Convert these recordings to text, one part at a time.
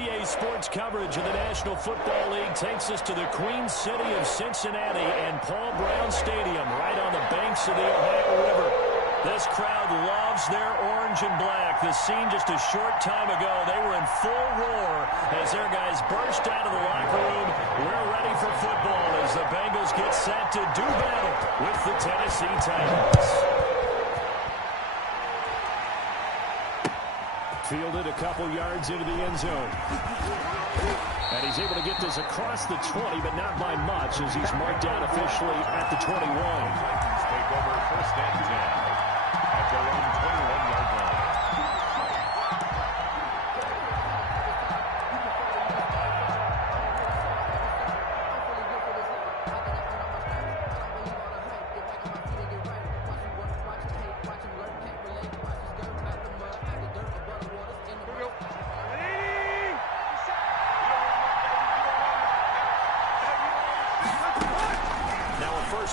EA Sports coverage of the National Football League takes us to the Queen City of Cincinnati and Paul Brown Stadium right on the banks of the Ohio River. This crowd loves their orange and black. The scene just a short time ago, they were in full roar as their guys burst out of the locker room. We're ready for football as the Bengals get set to do battle with the Tennessee Titans. Fielded a couple yards into the end zone. And he's able to get this across the 20, but not by much as he's marked down officially at the 21. Titans take over first and 10 at their own 21-yard line.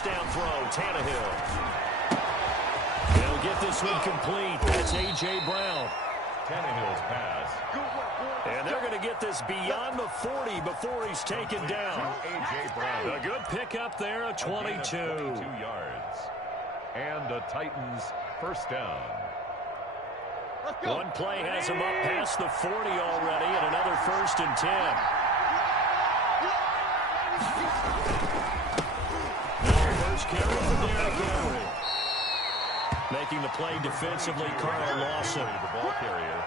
Down throw, Tannehill. He'll get this one complete. That's A.J. Brown. Tannehill's pass. And they're going to get this beyond the 40 before he's taken down. A.J. Brown. A good pickup there, a 22. 22 yards. And the Titans first down. One play has him up past the 40 already, and another first and 10. Making the play defensively, Carl Lawson. The ball carrier.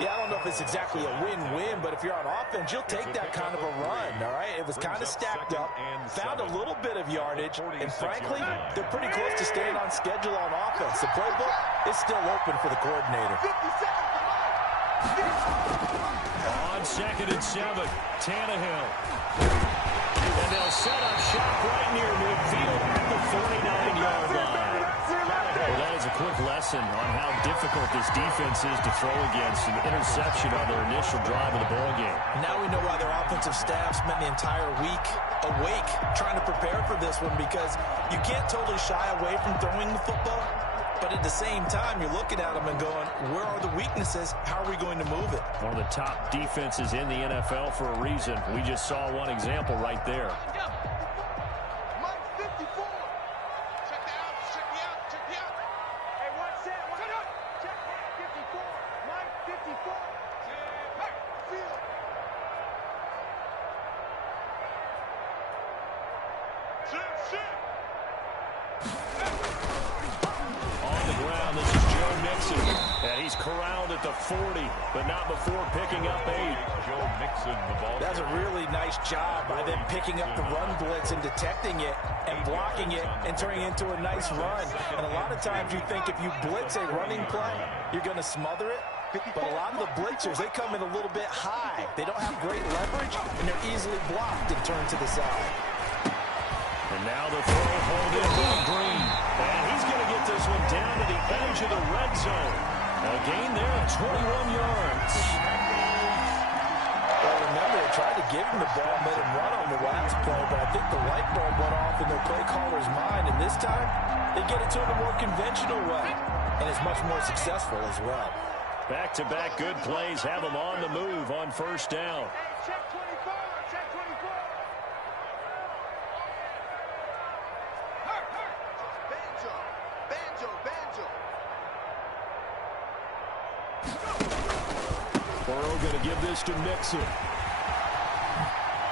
Yeah, I don't know if it's exactly a win-win, but if you're on offense, you'll take that kind of a run, all right? It was kind of stacked up, found a little bit of yardage, and frankly, they're pretty close to staying on schedule on offense. The playbook is still open for the coordinator. On 2nd and 7, Tannehill. And they'll set up shop right near midfield at the 49-yard line. Well, that is a quick lesson on how difficult this defense is to throw against. An interception on their initial drive of the ballgame. Now we know why their offensive staff spent the entire week awake trying to prepare for this one, because you can't totally shy away from throwing the football, but at the same time, you're looking at them and going, where are the weaknesses? How are we going to move it? One of the top defenses in the NFL for a reason. We just saw one example right there. Corralled at the 40, but not before picking up 8. Joe Mixon, the ball. That's a really nice job by them picking up the run blitz and detecting it and blocking it and turning it into a nice run. And a lot of times you think if you blitz a running play, you're going to smother it. But a lot of the blitzers, they come in a little bit high. They don't have great leverage, and they're easily blocked and turned to the side. And now the throw hold in by Green. And he's going to get this one down to the edge of the red zone. A gain there of 21 yards. Well, remember, they tried to give him the ball and let him run on the last play, but I think the light bulb went off in their play caller's mind, and this time they get it to him a more conventional way, and it's much more successful as well. Back-to-back good plays have them on the move on first down. Check 24, check 24. Burrow going to give this to Mixon.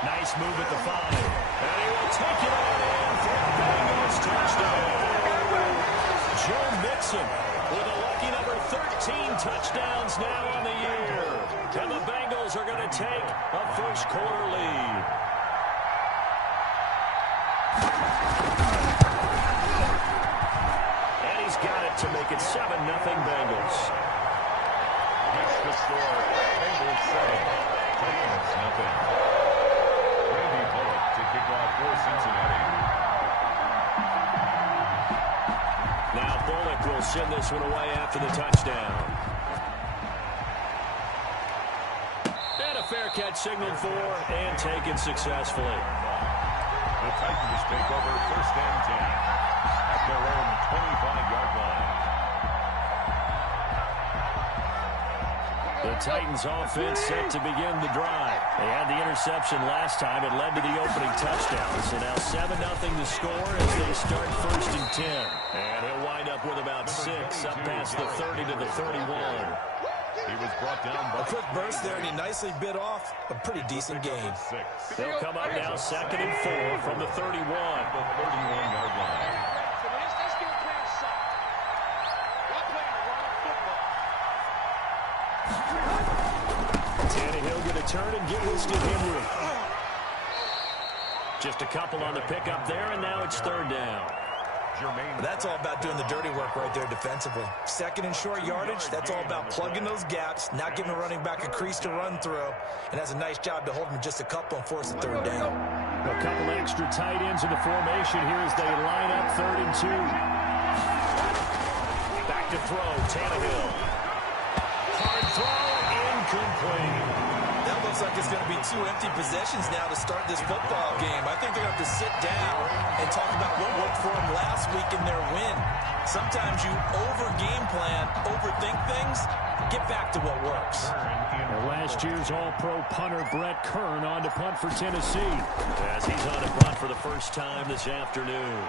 Nice move at the 5. And he will take it out in for a Bengals touchdown. Joe Mixon with a lucky number 13 touchdowns now on the year. And the Bengals are going to take a first quarter lead. And he's got it to make it 7-0 Bengals. That's the score. Bengals 7, Titans nothing. Randy Bullock to kick off for Cincinnati. Now Bullock will send this one away after the touchdown. And a fair catch signaled for and taken successfully. The Titans take over first and 10 at their own 25-yard line. The Titans offense set to begin the drive. They had the interception last time. It led to the opening touchdown. So now 7-0 to score as they start 1st and 10. And he'll wind up with about 6 up past the 30 to the 31. He was brought down by a quick burst there, and he nicely bit off a pretty decent game. They'll come up now 2nd and 4 from the 31. The 31-yard line. Tannehill going to turn and get this to Henry. Just a couple on the pickup there, and now it's 3rd down. That's all about doing the dirty work right there defensively. 2nd and short yardage, that's all about plugging those gaps, not giving a running back a crease to run through, and has a nice job to hold him just a couple and force the 3rd down. A couple extra tight ends in the formation here as they line up 3rd and 2. Back to throw, Tannehill. Hard throw, incomplete. That looks like it's going to be 2 empty possessions now to start this football game. I think they're going to have to sit down and talk about what worked for them last week in their win. Sometimes you over-game plan, overthink things. Get back to what works. Last year's All-Pro punter Brett Kern on to punt for Tennessee, as he's on to punt for the first time this afternoon.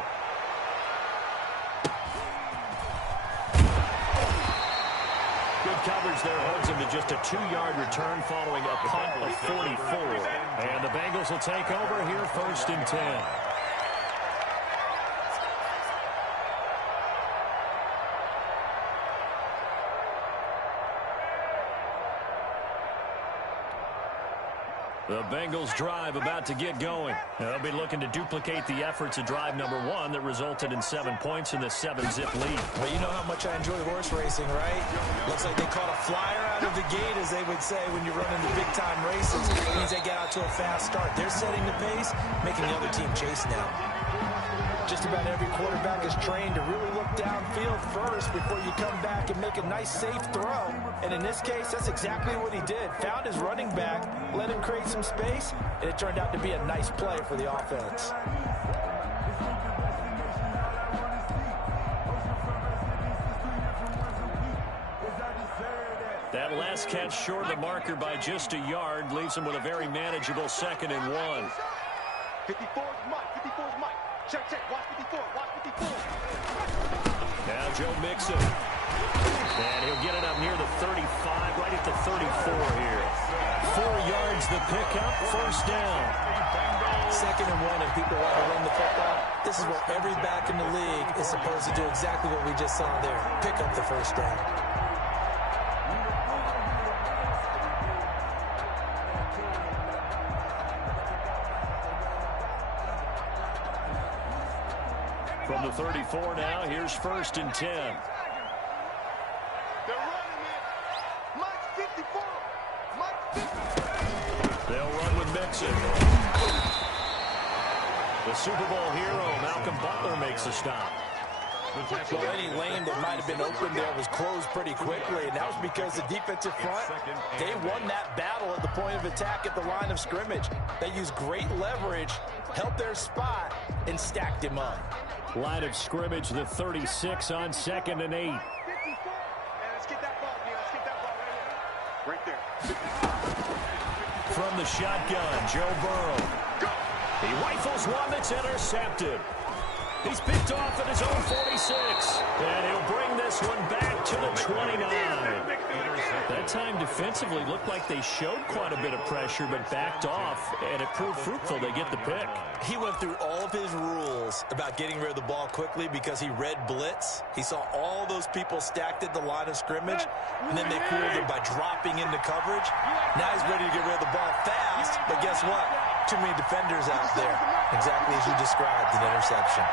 Good coverage there holds him to just a 2-yard return following a punt of 44. And the Bengals will take over here 1st and 10. The Bengals drive about to get going. They'll be looking to duplicate the efforts of drive number 1 that resulted in 7 points in the 7-zip lead. Well, you know how much I enjoy horse racing, right? Looks like they caught a flyer out of the gate, as they would say when you're running the big-time races. It means they get out to a fast start. They're setting the pace, making the other team chase now. Just about every quarterback is trained to really look downfield first before you come back and make a nice, safe throw. And in this case, that's exactly what he did. Found his running back, let him create some space, and it turned out to be a nice play for the offense. That last catch short of the marker by just a yard leaves him with a very manageable 2nd and 1. 54 is Mike. 54 is Mike. Check, check. Watch 54. Watch 54. Now Joe Mixon. And he'll get it up near the 35, right at the 34 here. 4 yards the pickup, 1st down. 2nd and 1, and people want to run the football. This is where every back in the league is supposed to do exactly what we just saw there. Pick up the 1st down. From the 34 now, here's 1st and 10. They're running it. Mike 54. Mike 54. They'll run with Mixon. The Super Bowl hero, Malcolm Butler, makes a stop. Well, any lane that might have been open there was closed pretty quickly, and that was because the defensive front, they won that battle at the point of attack at the line of scrimmage. They used great leverage, held their spot, and stacked him up. Line of scrimmage, the 36 on 2nd and 8. 54. And let's get that ball, man. Let's get that ball right here. Right there. From the shotgun, Joe Burrow. He rifles one that's intercepted. He's picked off at his own 46. And he'll bring this one back to the 29. That time defensively looked like they showed quite a bit of pressure but backed off, and it proved fruitful. They get the pick. He went through all of his rules about getting rid of the ball quickly because he read blitz. He saw all those people stacked at the line of scrimmage, and then they fooled him by dropping into coverage. Now he's ready to get rid of the ball fast, but guess what? Too many defenders out there. Exactly as you described, an interception.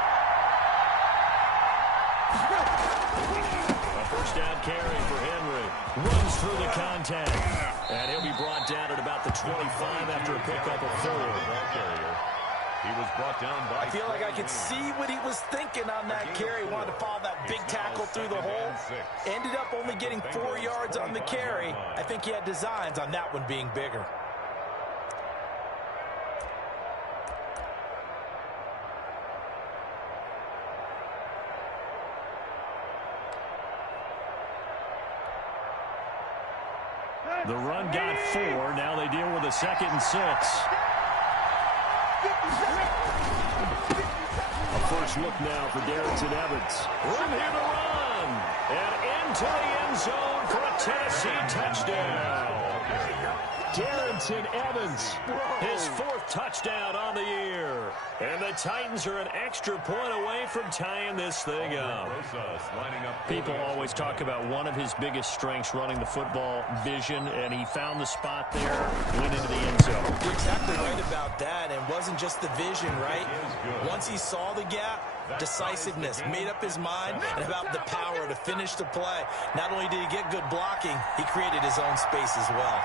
A 1st down carry for Henry. Runs through the contact. And he'll be brought down at about the 25 after a pickup of 4. He was brought down by... I feel like I could see what he was thinking on that carry. Wanted to follow that big tackle through the hole. Ended up only getting 4 yards on the carry. I think he had designs on that one being bigger. The run got 4. Now they deal with a 2nd and 6. A first look now for Darrington Evans. Room here to run. And into the end zone for a Tennessee touchdown. Darrington Evans, his 4th touchdown on the year. And the Titans are an extra point away from tying this thing up. People always talk about one of his biggest strengths running the football, vision, and he found the spot there, went into the end zone. You're exactly right about that, and it wasn't just the vision, right? Once he saw the gap, decisiveness, made up his mind, and about the power to finish the play. Not only did he get good blocking, he created his own space as well.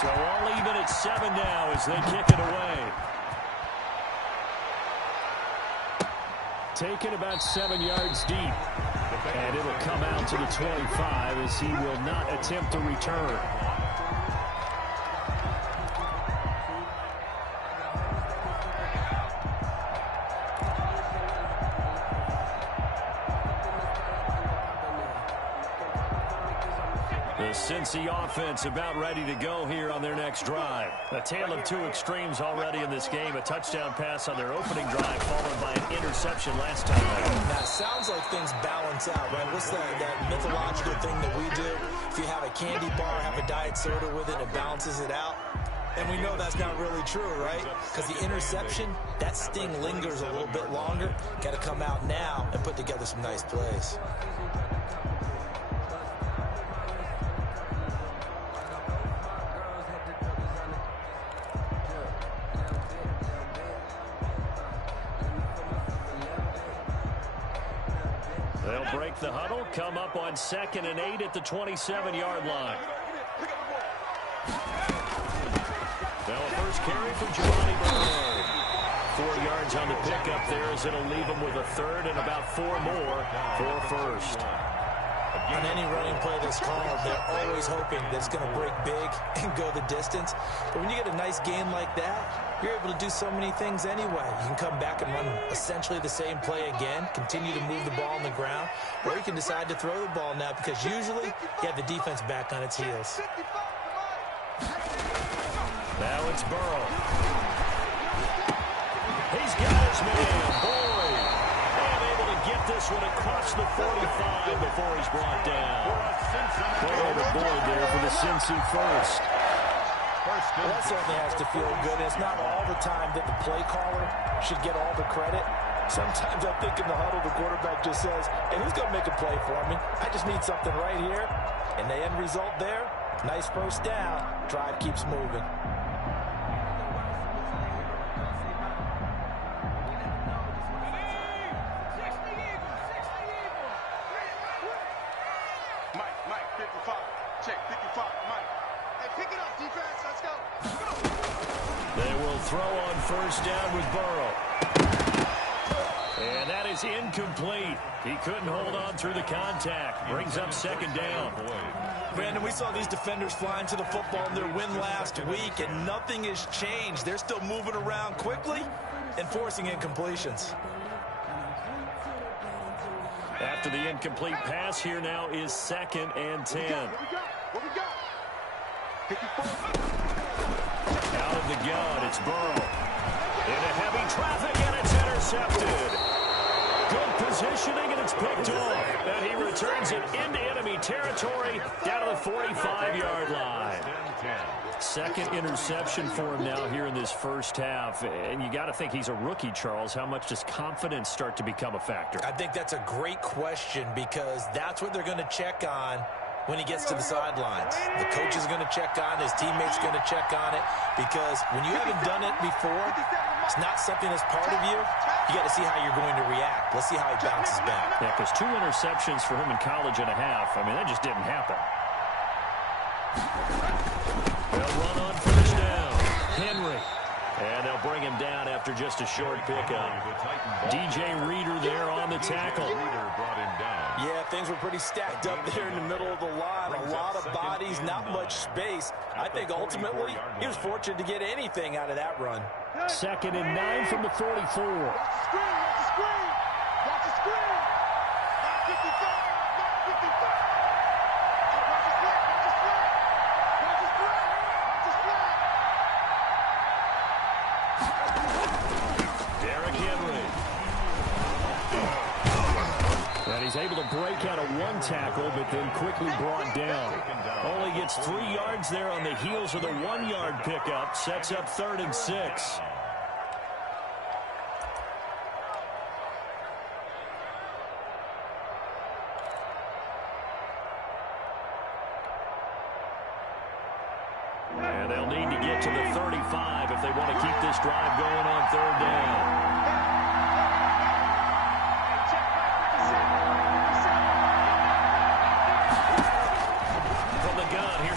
So all even at 7 now as they kick it away. Taken about 7 yards deep. And it'll come out to the 25 as he will not attempt to return. The Cincy offense about ready to go here on their next drive. A tale of 2 extremes already in this game. A touchdown pass on their opening drive followed by an interception last time. That sounds like things balance out, right? What's that mythological thing that we do? If you have a candy bar, have a diet soda with it, it balances it out. And we know that's not really true, right? Because the interception, that sting lingers a little bit longer. Got to come out now and put together some nice plays. They'll break the huddle, come up on 2nd and 8 at the 27-yard line. Now a first carry for Giovanni Bernard. 4 yards on the pickup there as it'll leave him with a 3rd and about 4 more for a first. On any running play that's called, they're always hoping that it's going to break big and go the distance. But when you get a nice gain like that, you're able to do so many things anyway. You can come back and run essentially the same play again, continue to move the ball on the ground, or you can decide to throw the ball now because usually you have the defense back on its heels. Now it's Burrow. He's got his man, Boyd. And able to get this one across the 45 before he's brought down. Burrow to Boyd there for the Cincy first. Well, that certainly has to feel good. And it's not all the time that the play caller should get all the credit. Sometimes I think in the huddle, the quarterback just says, hey, who's going to make a play for me? I just need something right here. And the end result there, nice first down. Drive keeps moving. Mike, 55. Check, 55. Mike. Hey, pick it up, defense. Let's go. They will throw on first down with Burrow. And that is incomplete. He couldn't hold on through the contact. Brings up 2nd down. Brandon, we saw these defenders flying to the football in their win last week, and nothing has changed. They're still moving around quickly and forcing incompletions. After the incomplete pass, here now is 2nd and 10. What we got? 54. Out of the gun, it's Burrow. Into heavy traffic, and it's intercepted. Good positioning, and it's picked off. And he returns it into enemy territory down to the 45-yard line. 2nd interception for him now here in this first half. And you got to think he's a rookie, Charles. How much does confidence start to become a factor? I think that's a great question because that's what they're going to check on when he gets to the sidelines. The coach is going to check on, his teammates going to check on it, because when you haven't done it before, it's not something that's part of you. You got to see how you're going to react. Let's see how he bounces back. Yeah, because 2 interceptions for him in college and a half. I mean, that just didn't happen. They'll run on first down. Henry. And they'll bring him down after just a short pickup. DJ Reader there on the tackle. Yeah, things were pretty stacked up there in the middle of the line. A lot of bodies, not much space. I think ultimately he was fortunate to get anything out of that run. 2nd and 9 from the 44. Watch the screen. Watch the screen. Watch the screen. he's able to break out of one tackle, but then quickly brought down. Only gets 3 yards there on the heels of the 1-yard pickup. Sets up 3rd and 6. And they'll need to get to the 35 if they want to keep this drive going on 3rd down.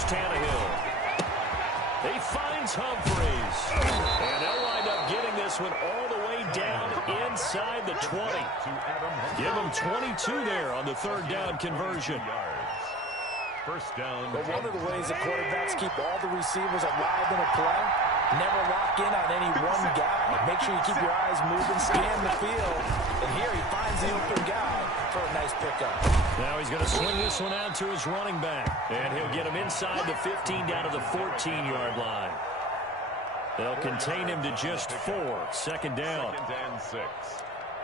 Tannehill. He finds Humphries. And they'll wind up getting this one all the way down inside the 20. Give him 22 there on the 3rd down conversion. First down. But one of the ways that quarterbacks keep all the receivers alive in a play, never lock in on any one guy. Make sure you keep your eyes moving, scan the field. And here he finds the open guy for a nice pickup. Now he's going to swing this one out to his running back. And he'll get him inside the 15 down to the 14-yard line. They'll contain him to just 4. 2nd down. 2nd and 6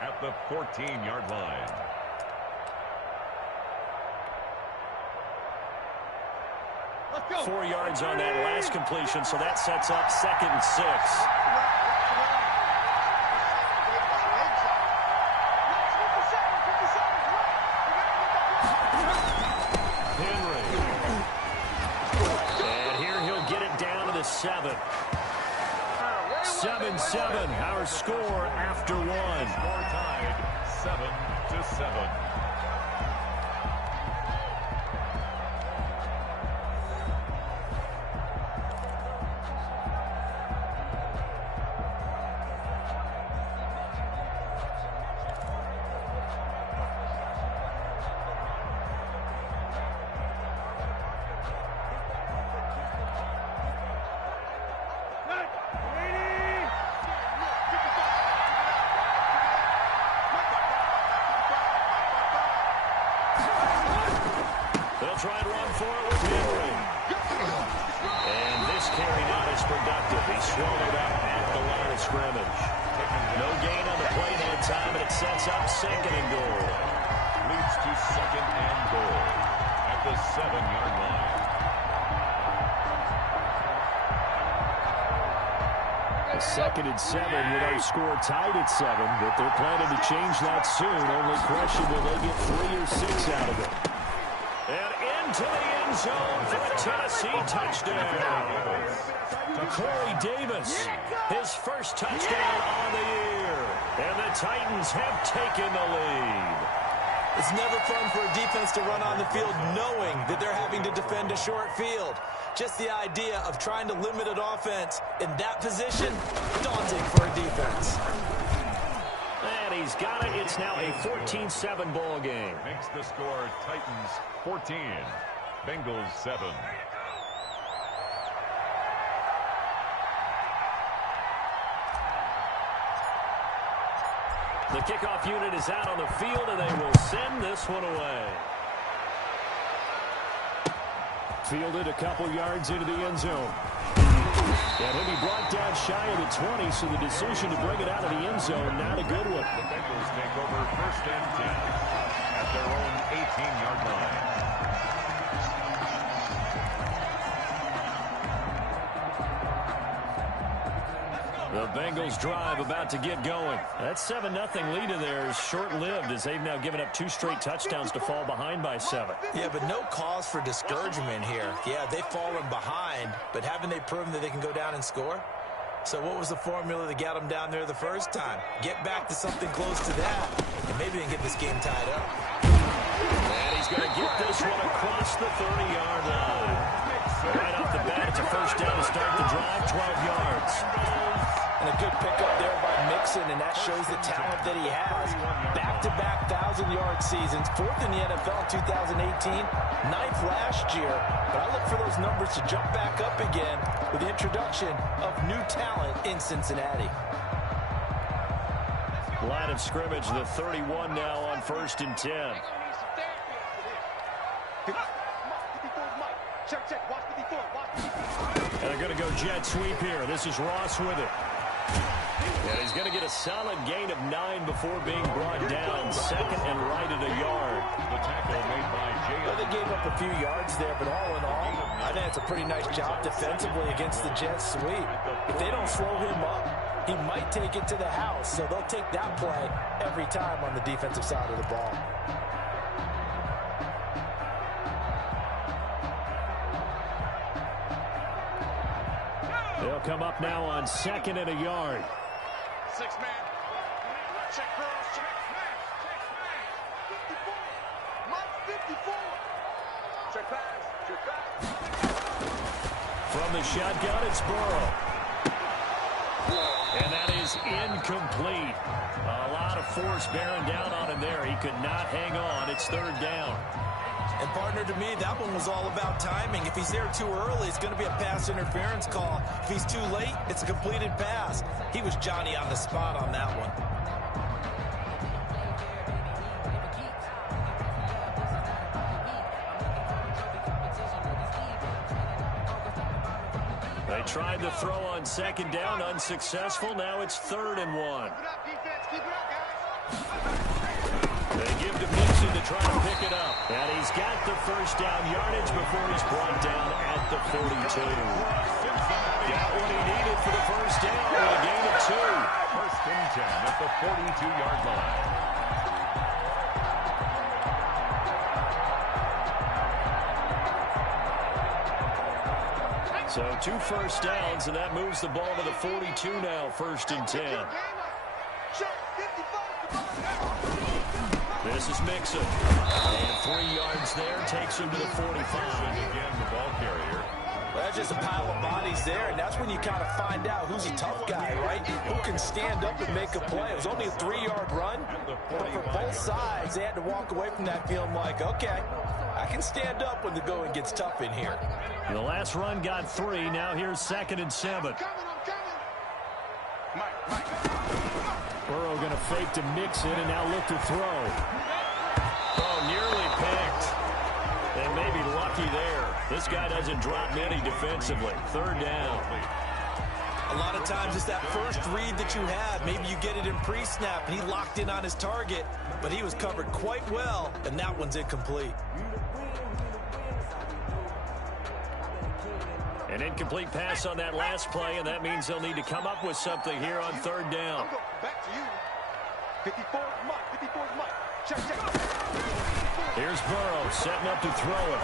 at the 14-yard line. Let's go. 4 yards on that last completion, so that sets up 2nd and 6. Seven. 7-7, our score after 1. Score tied 7-7. Try and run for it with Henry. And this carry not as productive. He swallowed up at the line of scrimmage. No gain on the play that time, and it sets up 2nd and goal. Leads to 2nd and goal at the 7-yard line. A 2nd and 7 with our score tied at 7, but they're planning to change that soon. Only question, will they get 3 or 6 out of it? And into the end zone for a Tennessee touchdown. Corey Davis, his first touchdown on the year. And the Titans have taken the lead. It's never fun for a defense to run on the field knowing that they're having to defend a short field. Just the idea of trying to limit an offense in that position, daunting for a defense. And he's got it. It's now a 14-7 ball game. Makes the score Titans 14, Bengals 7. The kickoff unit is out on the field, and they will send this one away. Fielded a couple yards into the end zone. And he'll be brought down shy of the 20, so the decision to bring it out of the end zone, not a good one. The Bengals take over 1st and 10 at their own 18-yard line. The Bengals drive about to get going. That 7-0 lead of theirs is short-lived as they've now given up 2 straight touchdowns to fall behind by 7. Yeah, but no cause for discouragement here. Yeah, they've fallen behind, but haven't they proven that they can go down and score? So what was the formula that got them down there the first time? Get back to something close to that, and maybe they can get this game tied up. And he's going to get this one across the 30-yard line. Right off the bat, it's a first down to start the drive, 12 yards. And a good pickup there by Mixon, and that shows the talent that he has. Back-to-back 1,000-yard seasons, 4th in the NFL in 2018, 9th last year. But I look for those numbers to jump back up again with the introduction of new talent in Cincinnati. Line of scrimmage, the 31 now on 1st and 10. And they're going to go jet sweep here. This is Ross with it. And he's going to get a solid gain of 9 before being brought down. Second and right at a yard. The tackle made by Jay. Well, they gave up a few yards there, but all in all, I think it's a pretty nice job defensively against the Jets sweep. If they don't slow him up, he might take it to the house, so they'll take that play every time on the defensive side of the ball. They'll come up now on second and a yard. 6-man. Check girls, check. 54. Mike 54. Check pass, check back. From the shotgun, it's Burrow. And that is incomplete. A lot of force bearing down on him there. He could not hang on. It's third down. And, partner, to me, that one was all about timing. If he's there too early, it's going to be a pass interference call. If he's too late, it's a completed pass. He was Johnny on the spot on that one. They tried to throw on second down, unsuccessful. Now it's 3rd and 1. Keep it up, defense. Keep it up, guys. They give to Mixon to try to pick it up. And he's got the first down yardage before he's brought down at the 42. Got what he needed for the first down with a gain of 2. 1st and 10 at the 42-yard line. So 2 first downs, and that moves the ball to the 42 now, 1st and 10. This is Mixon. And 3 yards there takes him to the 45. Again, the ball carrier. Well, that's just a pile of bodies there, and that's when you kind of find out who's a tough guy, right? Who can stand up and make a play. It was only a 3-yard run, but for both sides, they had to walk away from that feeling like, okay, I can stand up when the going gets tough in here. The last run got 3. Now here's 2nd and 7. Burrow going to fake to Mixon and now look to throw. Oh, nearly picked. They may be lucky there. This guy doesn't drop many defensively. 3rd down. A lot of times it's that first read that you have. Maybe you get it in pre-snap and he locked in on his target, but he was covered quite well, and that one's incomplete. An incomplete pass on that last play, and that means they'll need to come up with something here on 3rd down. Back to you. 54 is Mike. 54 is Mike. Check. Here's Burrow setting up to throw it.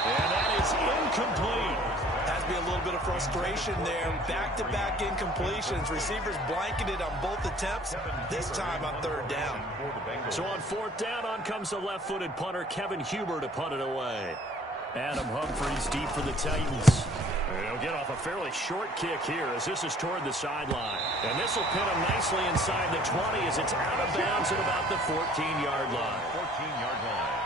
And that is incomplete. Has to be a little bit of frustration there. Back-to-back incompletions. Receivers blanketed on both attempts, this time on 3rd down. So on 4th down, on comes the left-footed punter, Kevin Huber, to punt it away. Adam Humphries deep for the Titans. He'll get off a fairly short kick here as this is toward the sideline. And this will pin him nicely inside the 20 as it's out of bounds at about the 14-yard line. 14-yard line.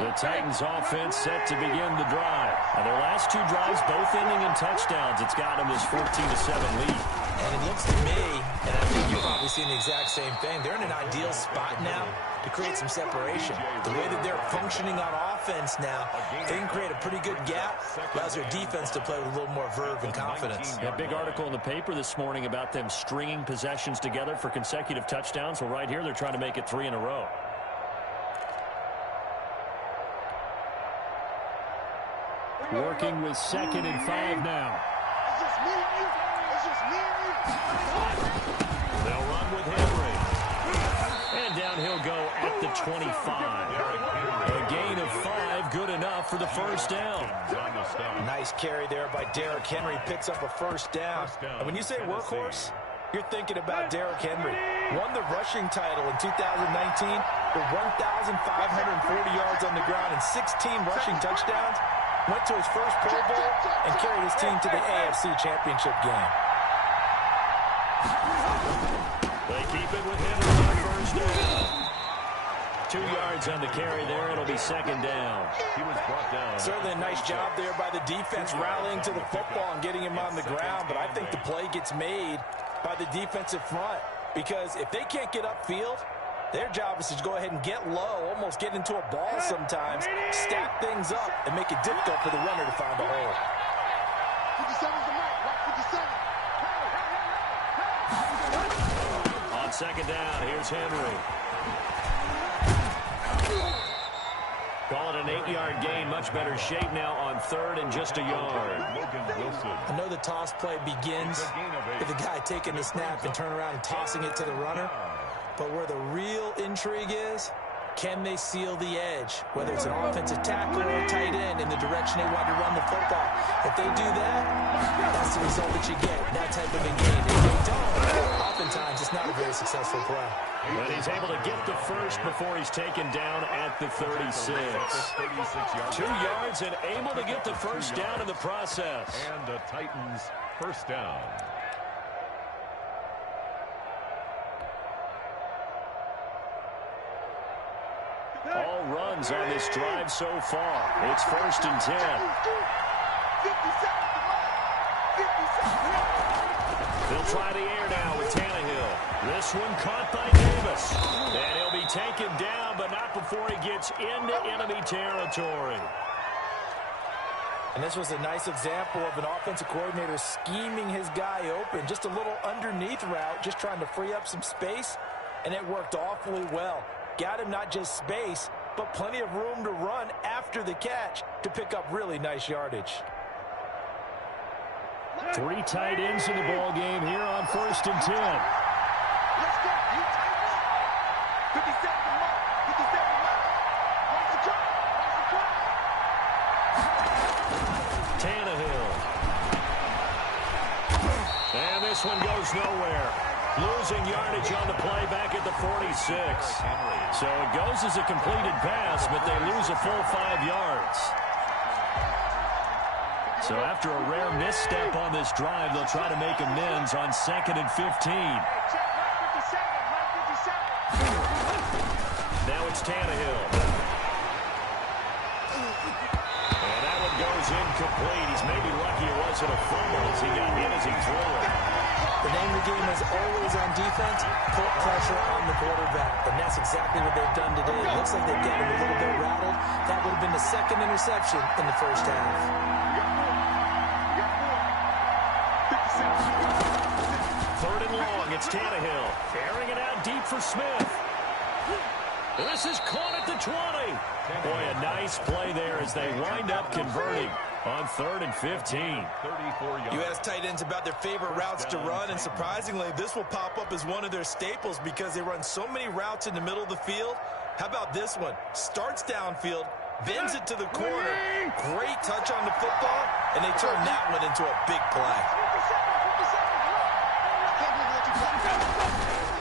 The Titans offense set to begin the drive. Now their last 2 drives both ending in touchdowns. It's got them this 14-7 lead. And it looks to me, and I think you've probably seen the exact same thing, they're in an ideal spot now to create some separation. The way that they're functioning on offense now, they can create a pretty good gap, allows their defense to play with a little more verve and confidence. That big article in the paper this morning about them stringing possessions together for consecutive touchdowns. Well, right here, they're trying to make it 3 in a row. Working with 2nd and 5 now. It's just me and you. It's just me and you. They'll run with Henry. And down he'll go at the 25. A gain of 5, good enough for the first down. Nice carry there by Derrick Henry. Picks up a first down. And when you say workhorse, you're thinking about Derrick Henry. Won the rushing title in 2019 with 1,540 yards on the ground and 16 rushing touchdowns. Went to his first Pro Bowl and carried his team to the AFC Championship game. They keep it with Henry on first down. 2 yards on the carry there. It'll be 2nd down. He was brought down. Certainly a nice job there by the defense rallying to the football and getting him on the ground, but I think the play gets made by the defensive front because if they can't get upfield, Their job is to go ahead and get low, almost get into a ball sometimes, stack things up, and make it difficult for the runner to find a hole. 57's the mark. Watch 57. On second down, here's Henry. Call it an 8-yard gain. Much better shape now on third and just a yard. I know the toss play begins with the guy taking the snap and turn around and tossing it to the runner. But where the real intrigue is, can they seal the edge? Whether it's an offensive tackle or a tight end in the direction they want to run the football. If they do that, that's the result that you get, that type of a game. If they don't, oftentimes it's not a very successful play. But he's able to get the first before he's taken down at the 36. 2 yards and able to get the first down in the process. And the Titans first down. All runs on this drive so far. It's first and 10. 57's the mark. 57. They'll try the air now with Tannehill. This one caught by Davis. And he'll be taken down, but not before he gets into enemy territory. And this was a nice example of an offensive coordinator scheming his guy open. Just a little underneath route, just trying to free up some space, and it worked awfully well. Got him not just space, but plenty of room to run after the catch to pick up really nice yardage. 3 tight ends in the ball game here on first and 10. Let's go. You tight end. 57's the mark. 57's the mark. Watch the clock. Watch the clock. Tannehill. And this one goes nowhere. Losing yardage on the play back at the 46. So it goes as a completed pass, but they lose a full 5 yards. So after a rare misstep on this drive, they'll try to make amends on 2nd and 15. Check mark 57. Mark 57. Now it's Tannehill. And that one goes incomplete. He's maybe lucky it wasn't a fumble as he got hit as he threw it. The name of the game is always on defense, put pressure on the quarterback. And that's exactly what they've done today. It looks like they've got him a little bit rattled. That would have been the second interception in the first half. 3rd and long, it's Tannehill. Airing it out deep for Smith. This is caught at the 20. Boy, a nice play there as they wind up converting on 3rd and 15. 34 yards. You ask tight ends about their favorite routes to run, and surprisingly, this will pop up as one of their staples because they run so many routes in the middle of the field. How about this one? Starts downfield, bends it to the corner. Great touch on the football, and they turn that one into a big play.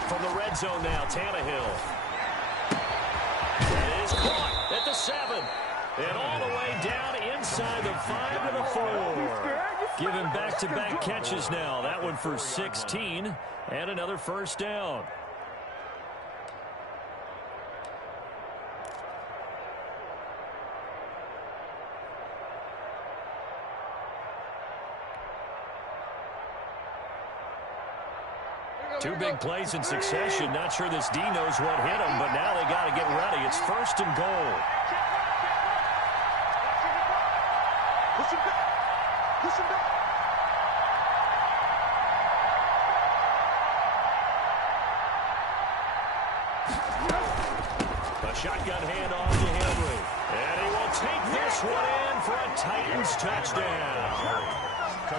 From the red zone now, Tannehill. And it is caught at the 7. And all the way down inside the 5 to the 4. Giving back-to-back catches now. That one for 16 and another first down. Two big plays in succession. Not sure this D knows what hit him, but now they got to get ready. It's first and goal. Push him back. Push him back. A shotgun handoff to Henry. And he will take this one in for a Titans touchdown.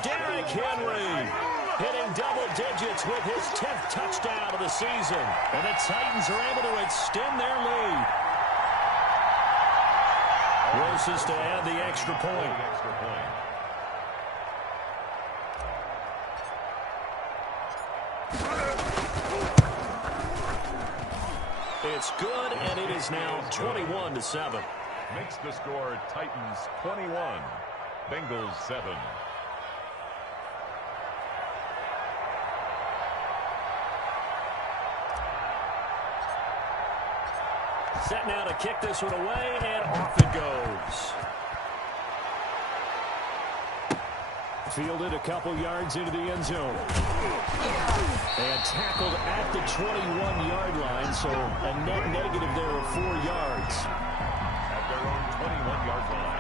Derrick Henry hitting double digits with his 10th touchdown of the season. And the Titans are able to extend their lead. Roses to add the extra point. It's good, and it is now 21-7. Makes the score Titans 21, Bengals 7. Set now to kick this one away, and off it goes. Fielded a couple yards into the end zone. And tackled at the 21-yard line, so a net negative there of 4 yards. At their own 21-yard line.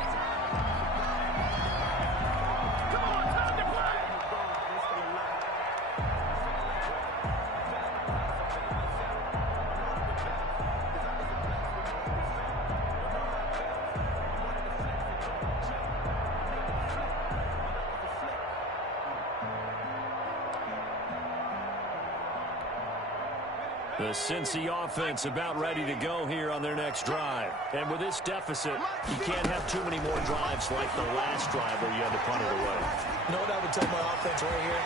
The Cincy offense about ready to go here on their next drive. And with this deficit, you can't have too many more drives like the last drive where you had to punt it away. You know what I would tell my offense right here?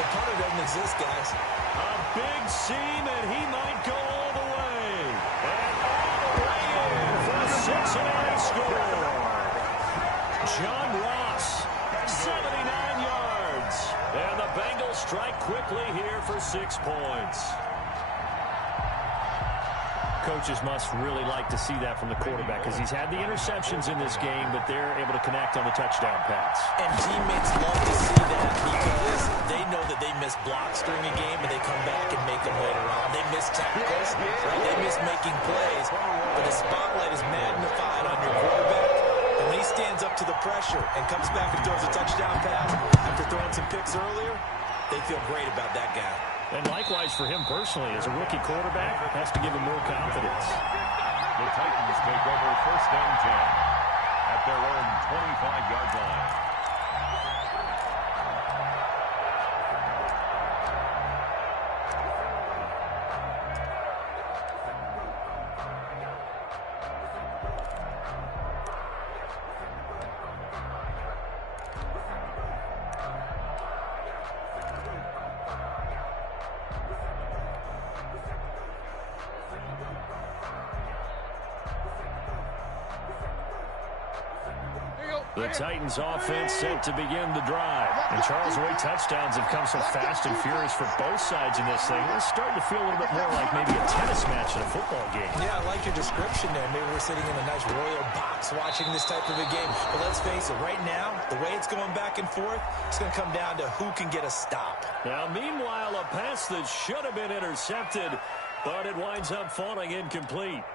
The punter doesn't exist, guys. A big seam, and he might go all the way. And all the way in for a Cincinnati score. John Ross, 79 yards. And the Bengals strike quickly here for 6 points. Coaches must really like to see that from the quarterback because he's had the interceptions in this game, but they're able to connect on the touchdown pass. And teammates love to see that because they know that they miss blocks during a game, and they come back and make them later on. They miss tackles, right? They miss making plays, but the spotlight is magnified on your quarterback. And when he stands up to the pressure and comes back and throws a touchdown pass after throwing some picks earlier, they feel great about that guy. And likewise for him personally, as a rookie quarterback, has to give him more confidence. The Titans take over 1st and 10 at their own 25-yard line. The Titans offense set to begin the drive. And Charles, the way touchdowns have come so fast and furious for both sides in this thing, it's starting to feel a little bit more like maybe a tennis match in a football game. Yeah, I like your description there. Maybe we're sitting in a nice royal box watching this type of a game. But let's face it, right now, the way it's going back and forth, it's going to come down to who can get a stop. Now, meanwhile, a pass that should have been intercepted, but it winds up falling incomplete.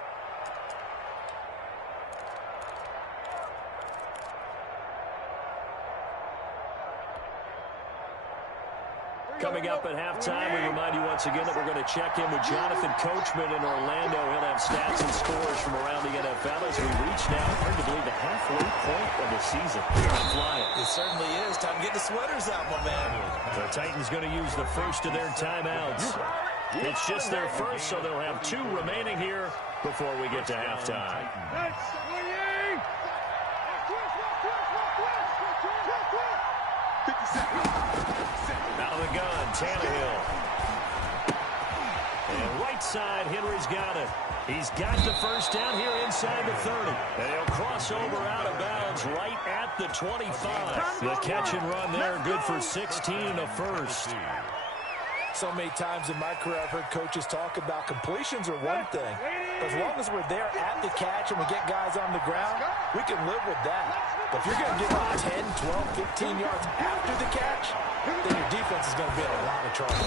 Coming up at halftime, we remind you once again that we're going to check in with Jonathan Coachman in Orlando. He'll have stats and scores from around the NFL as we reach now, hard to believe, the halfway point of the season. I'm flying. It certainly is. Time to get the sweaters out, my man. The Titans going to use the first of their timeouts. It's just their first, so they'll have 2 remaining here before we get to halftime. Out of the gun, Tannehill. And right side, Henry's got it. He's got the first down here inside the 30. And he'll cross over out of bounds right at the 25. The catch and run there, good for 16, a first. So many times in my career, I've heard coaches talk about completions are one thing. As long as we're there at the catch and we get guys on the ground, we can live with that. But if you're going to give up 10, 12, 15 yards after the catch, then your defense is going to be in a lot of trouble.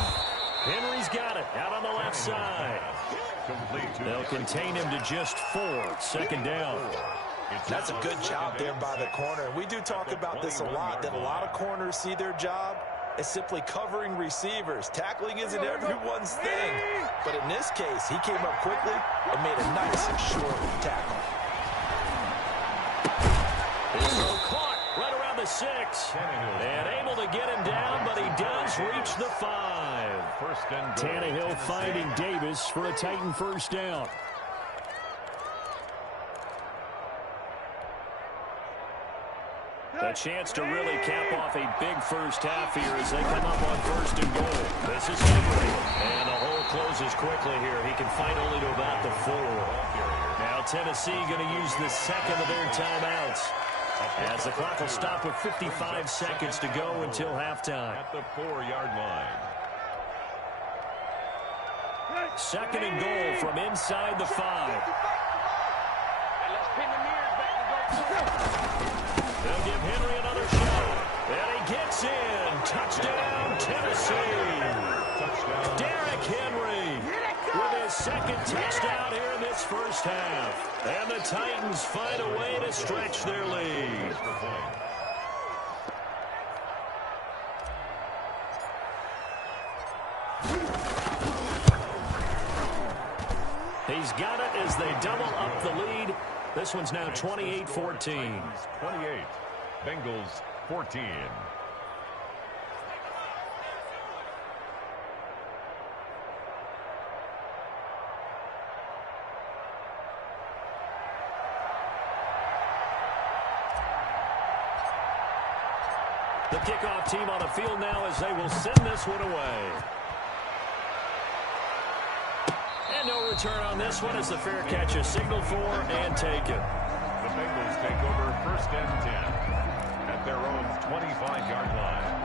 Henry's got it out on the left side. They'll contain him to just 4. 2nd down. That's a good job there by the corner. We do talk about this a lot, that a lot of corners see their job as simply covering receivers. Tackling isn't everyone's thing. But in this case, he came up quickly and made a nice short tackle. Caught right around the 6. And able to get him down, but he does reach the 5. Tannehill finding Davis for a Titan first down. A chance to really cap off a big first half here as they come up on 1st and goal. This is Henry. And the hole closes quickly here. He can fight only to about the 4. Now Tennessee going to use the 2nd of their timeouts, as the clock will stop with 55 seconds to go until halftime. At the 4-yard line. 2nd and goal from inside the 5. They'll give Henry another shot. And he gets second touchdown here in this first half. And the Titans find a way to stretch their lead. He's got it as they double up the lead. This one's now 28-14. 28. Bengals 14. The kickoff team on the field now as they will send this one away. And no return on this one as the fair catch is signaled for and taken. The Bengals take over 1st and 10 at their own 25-yard line.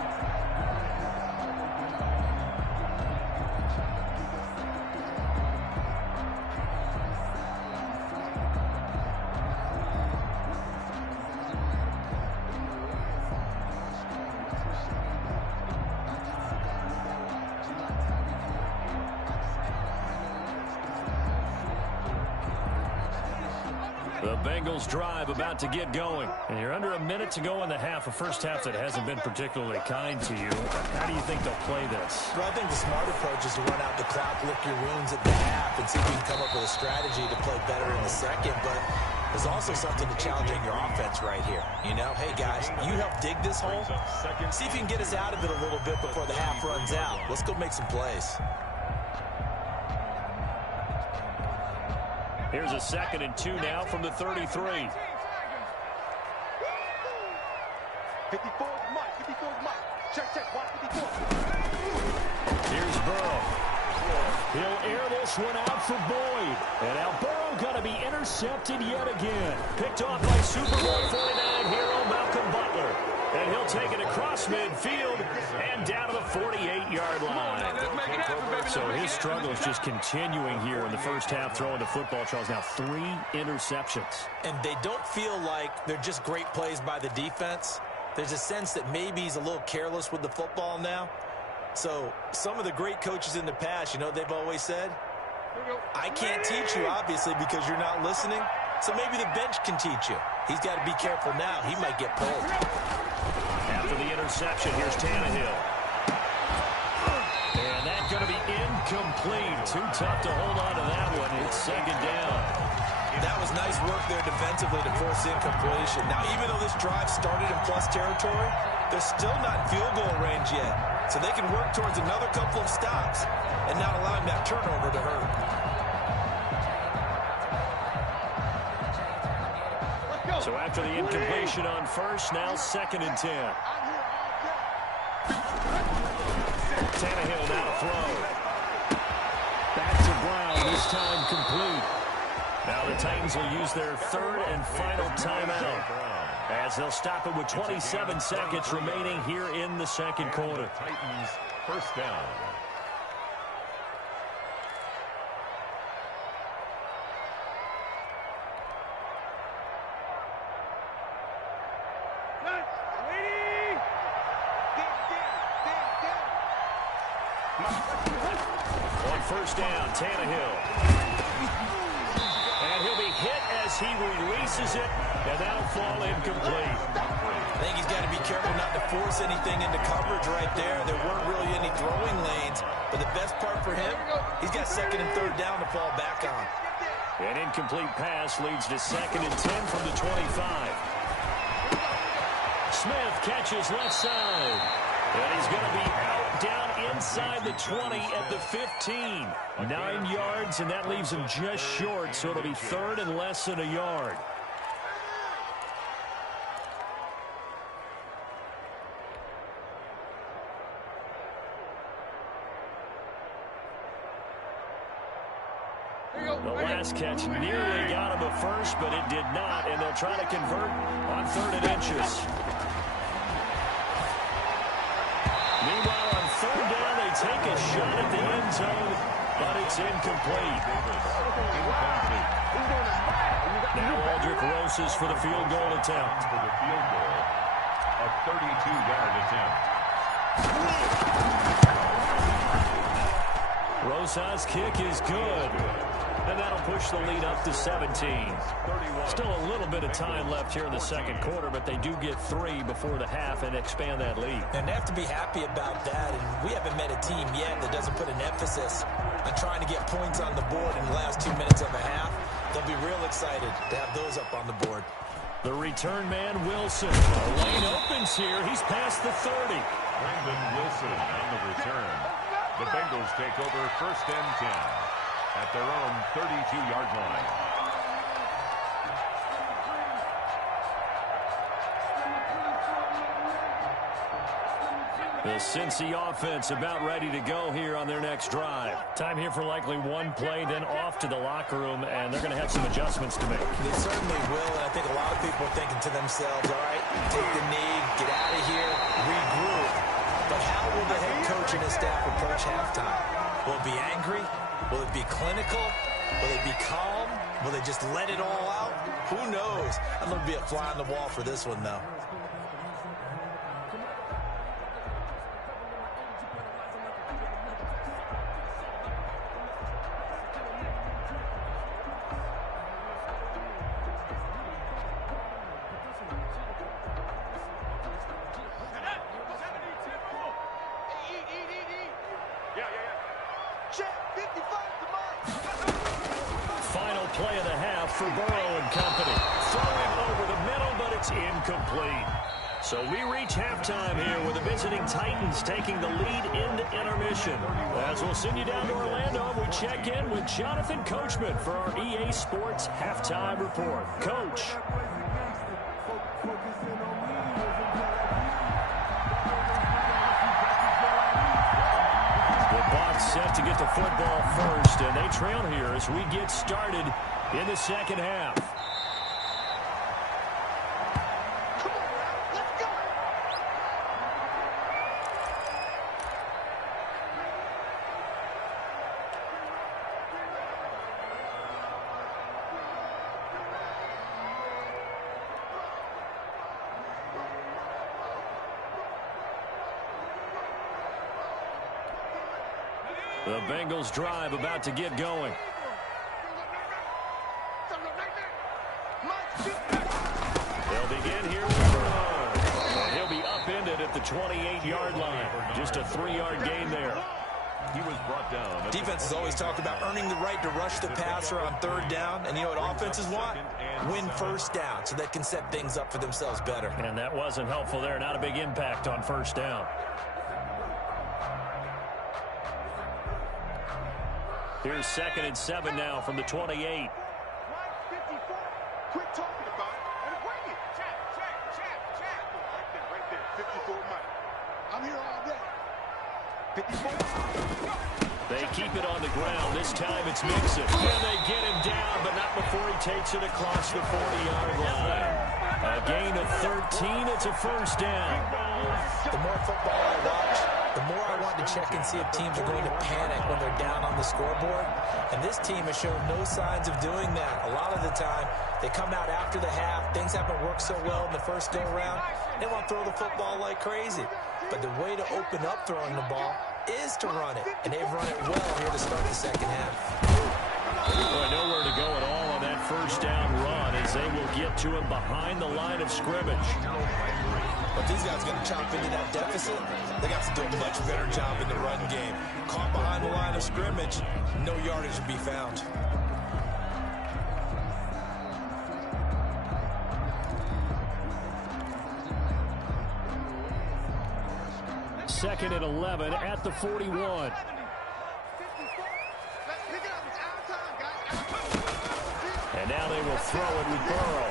The Bengals drive about to get going. And you're under a minute to go in the half, a first half that hasn't been particularly kind to you. How do you think they'll play this? Well, I think the smart approach is to run out the clock, lick your wounds at the half, and see if you can come up with a strategy to play better in the second. But there's also something to challenging your offense right here. You know, hey, guys, you help dig this hole. See if you can get us out of it a little bit before the half runs out. Let's go make some plays. Here's a 2nd and 2 now from the 33. 54 Mike. 54 Mike. Check. Watch 54. Here's Burrow. He'll air this one out for Boyd. And now Burrow going to be intercepted yet again. Picked off by Super Bowl 49 hero Malcolm Butler. And he'll take it across midfield and down to the 48-yard line. So his struggle is just continuing here in the first half, throwing the football. Charles, now 3 interceptions. And they don't feel like they're just great plays by the defense. There's a sense that maybe he's a little careless with the football now. So some of the great coaches in the past, you know, they've always said, I can't teach you, obviously, because you're not listening. So maybe the bench can teach you. He's got to be careful now. He might get pulled. After the interception, here's Tannehill. And that's going to be incomplete. Too tough to hold on to that one. It's 2nd down. That was nice work there defensively to force incompletion. Now, even though this drive started in plus territory, they're still not in field goal range yet. So they can work towards another couple of stops and not allowing that turnover to hurt. So after the incompletion on first, now 2nd and 10. Tannehill now to throw. Back to Brown, this time complete. Now the Titans will use their 3rd and final timeout as they'll stop it with 27 seconds remaining here in the second quarter. Titans 1st down. On 1st down, Tannehill. And he'll be hit as he releases it, and that'll fall incomplete. I think he's got to be careful not to force anything into coverage right there. There weren't really any throwing lanes, but the best part for him, he's got 2nd and 3rd down to fall back on. An incomplete pass leads to 2nd and 10 from the 25. Smith catches left side. And he's going to be out down inside the 20 at the 15. 9 yards, and that leaves him just short, so it'll be 3rd and less than a yard. The last catch nearly got him a first, but it did not, and they'll try to convert on 3rd and inches. Meanwhile, on 3rd down, they take a shot at the end zone, but it's incomplete. Now Aldrick Rosas for the field goal attempt. For the field goal, a 32-yard attempt. Bosa's kick is good. And that'll push the lead up to 17. Still a little bit of time left here in the second quarter, but they do get 3 before the half and expand that lead. And they have to be happy about that. And we haven't met a team yet that doesn't put an emphasis on trying to get points on the board in the last 2 minutes of a half. They'll be real excited to have those up on the board. The return man, Wilson. The lane opens here. He's past the 30. Brandon Wilson on the return. The Bengals take over 1st and 10 at their own 32-yard line. The Cincy offense about ready to go here on their next drive. Time here for likely one play, then off to the locker room, and they're going to have some adjustments to make. They certainly will, and I think a lot of people are thinking to themselves, all right, take the knee, get out of here, regroup. But how will the head coach and his staff approach halftime? Will it be angry? Will it be clinical? Will it be calm? Will they just let it all out? Who knows? I'm going to be a fly on the wall for this one, though. Final play of the half for Burrow and company. Throwing over the middle, but it's incomplete. So we reach halftime here with the visiting Titans taking the lead into intermission. As we'll send you down to Orlando, we check in with Jonathan Coachman for our EA Sports Halftime Report. Coach. Set to get the football first, and they trail here as we get started in the second half. Come on, let's go. The Bengals drive about to get going. They'll begin here with Burrow. And he'll be upended at the 28-yard line. Just a 3-yard gain there. He was brought down. Defenses always talk about earning the right to rush the passer on 3rd down. And you know what offenses want? Win 1st down so they can set things up for themselves better. And that wasn't helpful there. Not a big impact on 1st down. Here's 2nd and 7 now from the 28. Quit talking about it and wing it. Check. Right there. 54 Mike. I'm here all day. 54. They keep it on the ground. This time it's Mixon. And they get him down, but not before he takes it across the 40-yard line. A gain of 13. It's a 1st down. The more football I watch, the more I want to check and see if teams are going to panic when they're down on the scoreboard. And this team has shown no signs of doing that. A lot of the time, they come out after the half. Things haven't worked so well in the first go-around. They want to throw the football like crazy. But the way to open up throwing the ball is to run it. And they've run it well here to start the second half. Boy, nowhere to go at all on that 1st down run as they will get to him behind the line of scrimmage. But these guys are going to chop into that deficit. They got to do a much better job in the run game. Caught behind the line of scrimmage, no yardage to be found. Second and 11 at the 41. And now they will throw it with Burrow.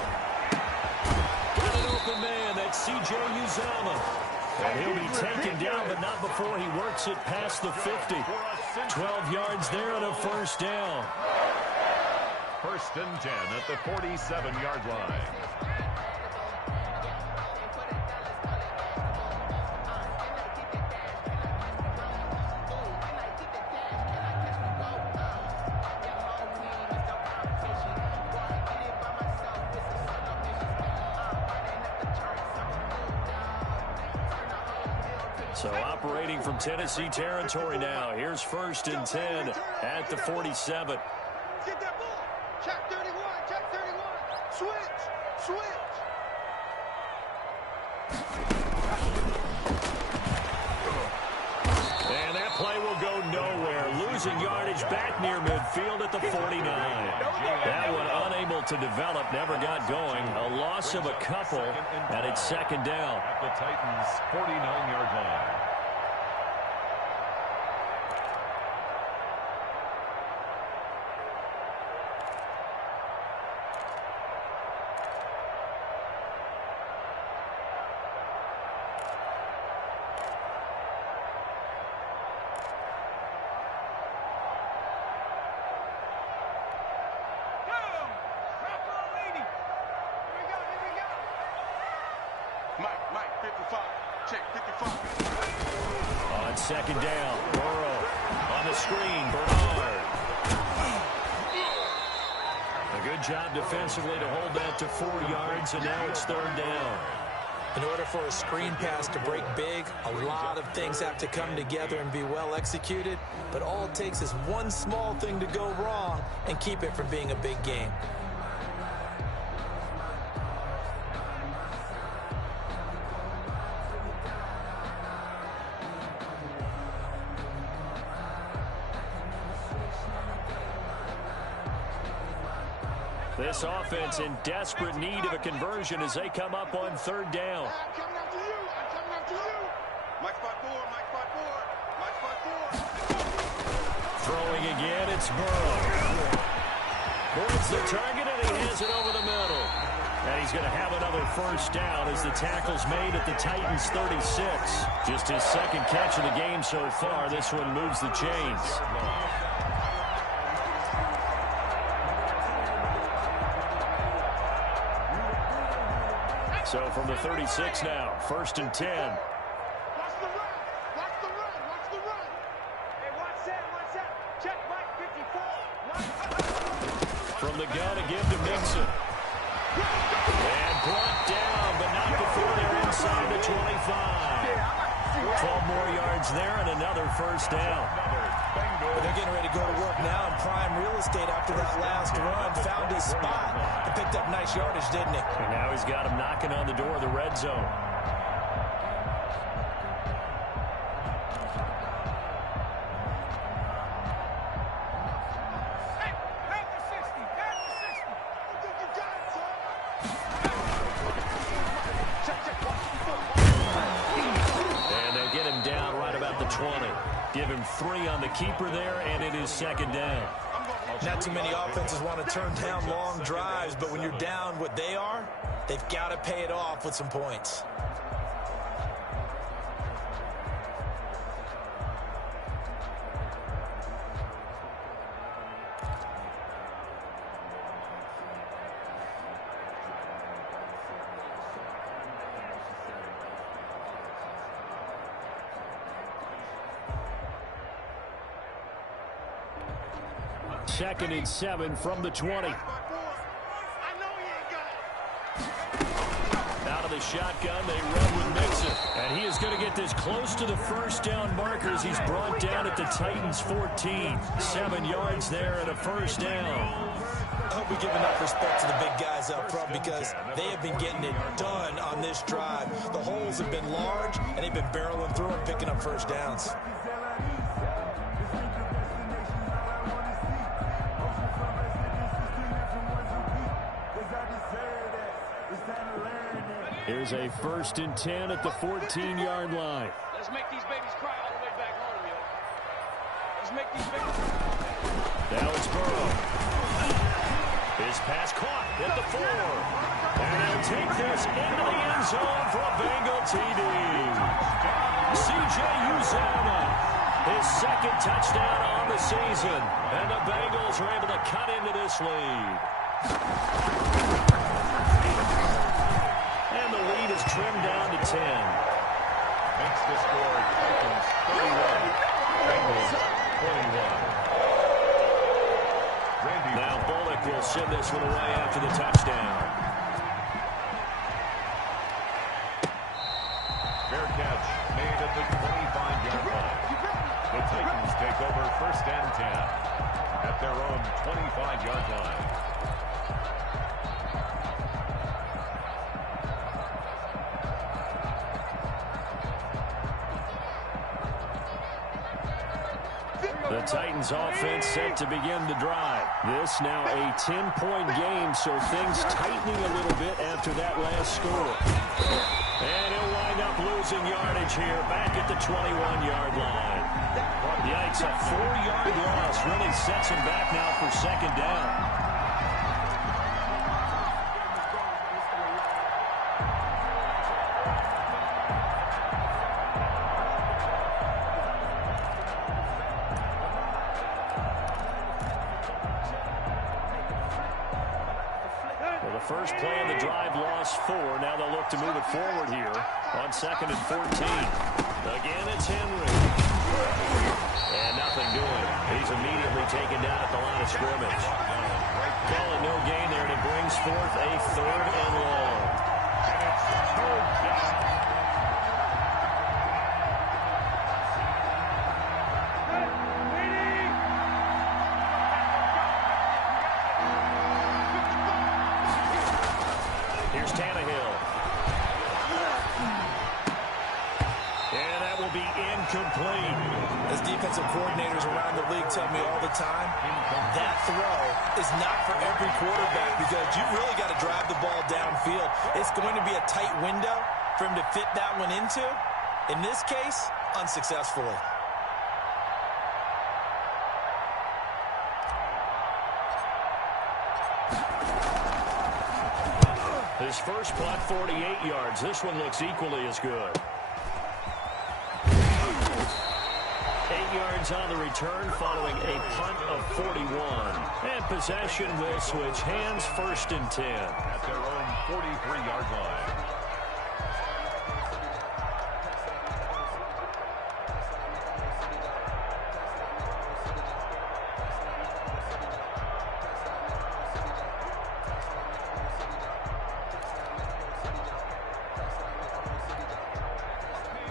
Got an open man. That's C.J. Uzomah. And he'll be taken down, but not before he works it past the 50. 12 yards there and a 1st down. 1st and 10 at the 47-yard line. So operating from Tennessee territory now. Here's 1st and 10 at the 47. Get that ball. Check 31. Check 31. Switch. And that play will go nowhere. Losing yardage back near midfield at the 49. That one unable to develop, never got going. A loss of a couple, and it's 2nd down. At the Titans' 49-yard line. Mike, 55. Check 55. On 2nd down, Burrow on the screen, Bernard. A good job defensively to hold that to 4 yards, and now it's 3rd down. In order for a screen pass to break big, a lot of things have to come together and be well executed, but all it takes is one small thing to go wrong and keep it from being a big game. This offense in desperate need of a conversion as they come up on 3rd down. I'm coming after you. Mike spot 4. Throwing again, it's Burrow. Towards the target, and he has it over the middle. And he's going to have another 1st down as the tackle's made at the Titans' 36. Just his 2nd catch of the game so far. This one moves the chains. So from the 36 now, 1st and 10. Watch the run. Hey, watch that. Check Mike 54. From the gun, a give to Mixon. And brought down, but not before they're inside the 25. 12 more yards there and another 1st down. But they're getting ready to go to work now in prime real estate after that last run. Found his spot and picked up nice yardage, didn't he? And now he's got him knocking on the door of the red zone. And they'll get him down right about the 20. Give him 3 on the keeper there, and it is 2nd down. Not too many offenses want to turn down long drives, but when you're down what they are, they've got to pay it off with some points. Second and 7 from the 20. Out of the shotgun, they run with Mixon. And he is going to get this close to the 1st down markers. He's brought down at the Titans' 14. 7 yards there and a 1st down. I hope we give enough respect to the big guys up front because they have been getting it done on this drive. The holes have been large, and they've been barreling through and picking up 1st downs. Here's a 1st and 10 at the 14-yard line. Let's make these babies cry all the way back home, yo. Let's make these babies Now it's Burrow. His pass caught at the 4. And he'll take this into the end zone for a Bengal TD. C.J. Uzomah, his 2nd touchdown on the season. And the Bengals are able to cut into this lead. And the lead is trimmed down to 10. Makes the score Titans 31, Bengals 21. Now Bullock will send this one away after the touchdown. Fair catch made at the 20. first and 10 at their own 25-yard line. The Titans offense set to begin the drive. This now a 10-point game, so things tightening a little bit after that last score. And he'll wind up losing yardage here back at the 21-yard line. Yikes, a 4-yard loss really sets him back now for second down. First play of the drive, lost 4. Now they'll look to move it forward here on 2nd and 14. Again, it's Henry. And nothing doing. He's immediately taken down at the line of scrimmage. Call it no gain there, and it brings forth a 3rd and long. And it's 3rd down. Here's Tannehill. And that will be incomplete. As defensive coordinators around the league tell me all the time, that throw is not for every quarterback because you really got to drive the ball downfield. It's going to be a tight window for him to fit that one into. In this case, unsuccessfully. His first punt, 48 yards. This one looks equally as good. 8 yards on the return following a punt of 41. And possession will switch hands, 1st and 10. At their own 43-yard line.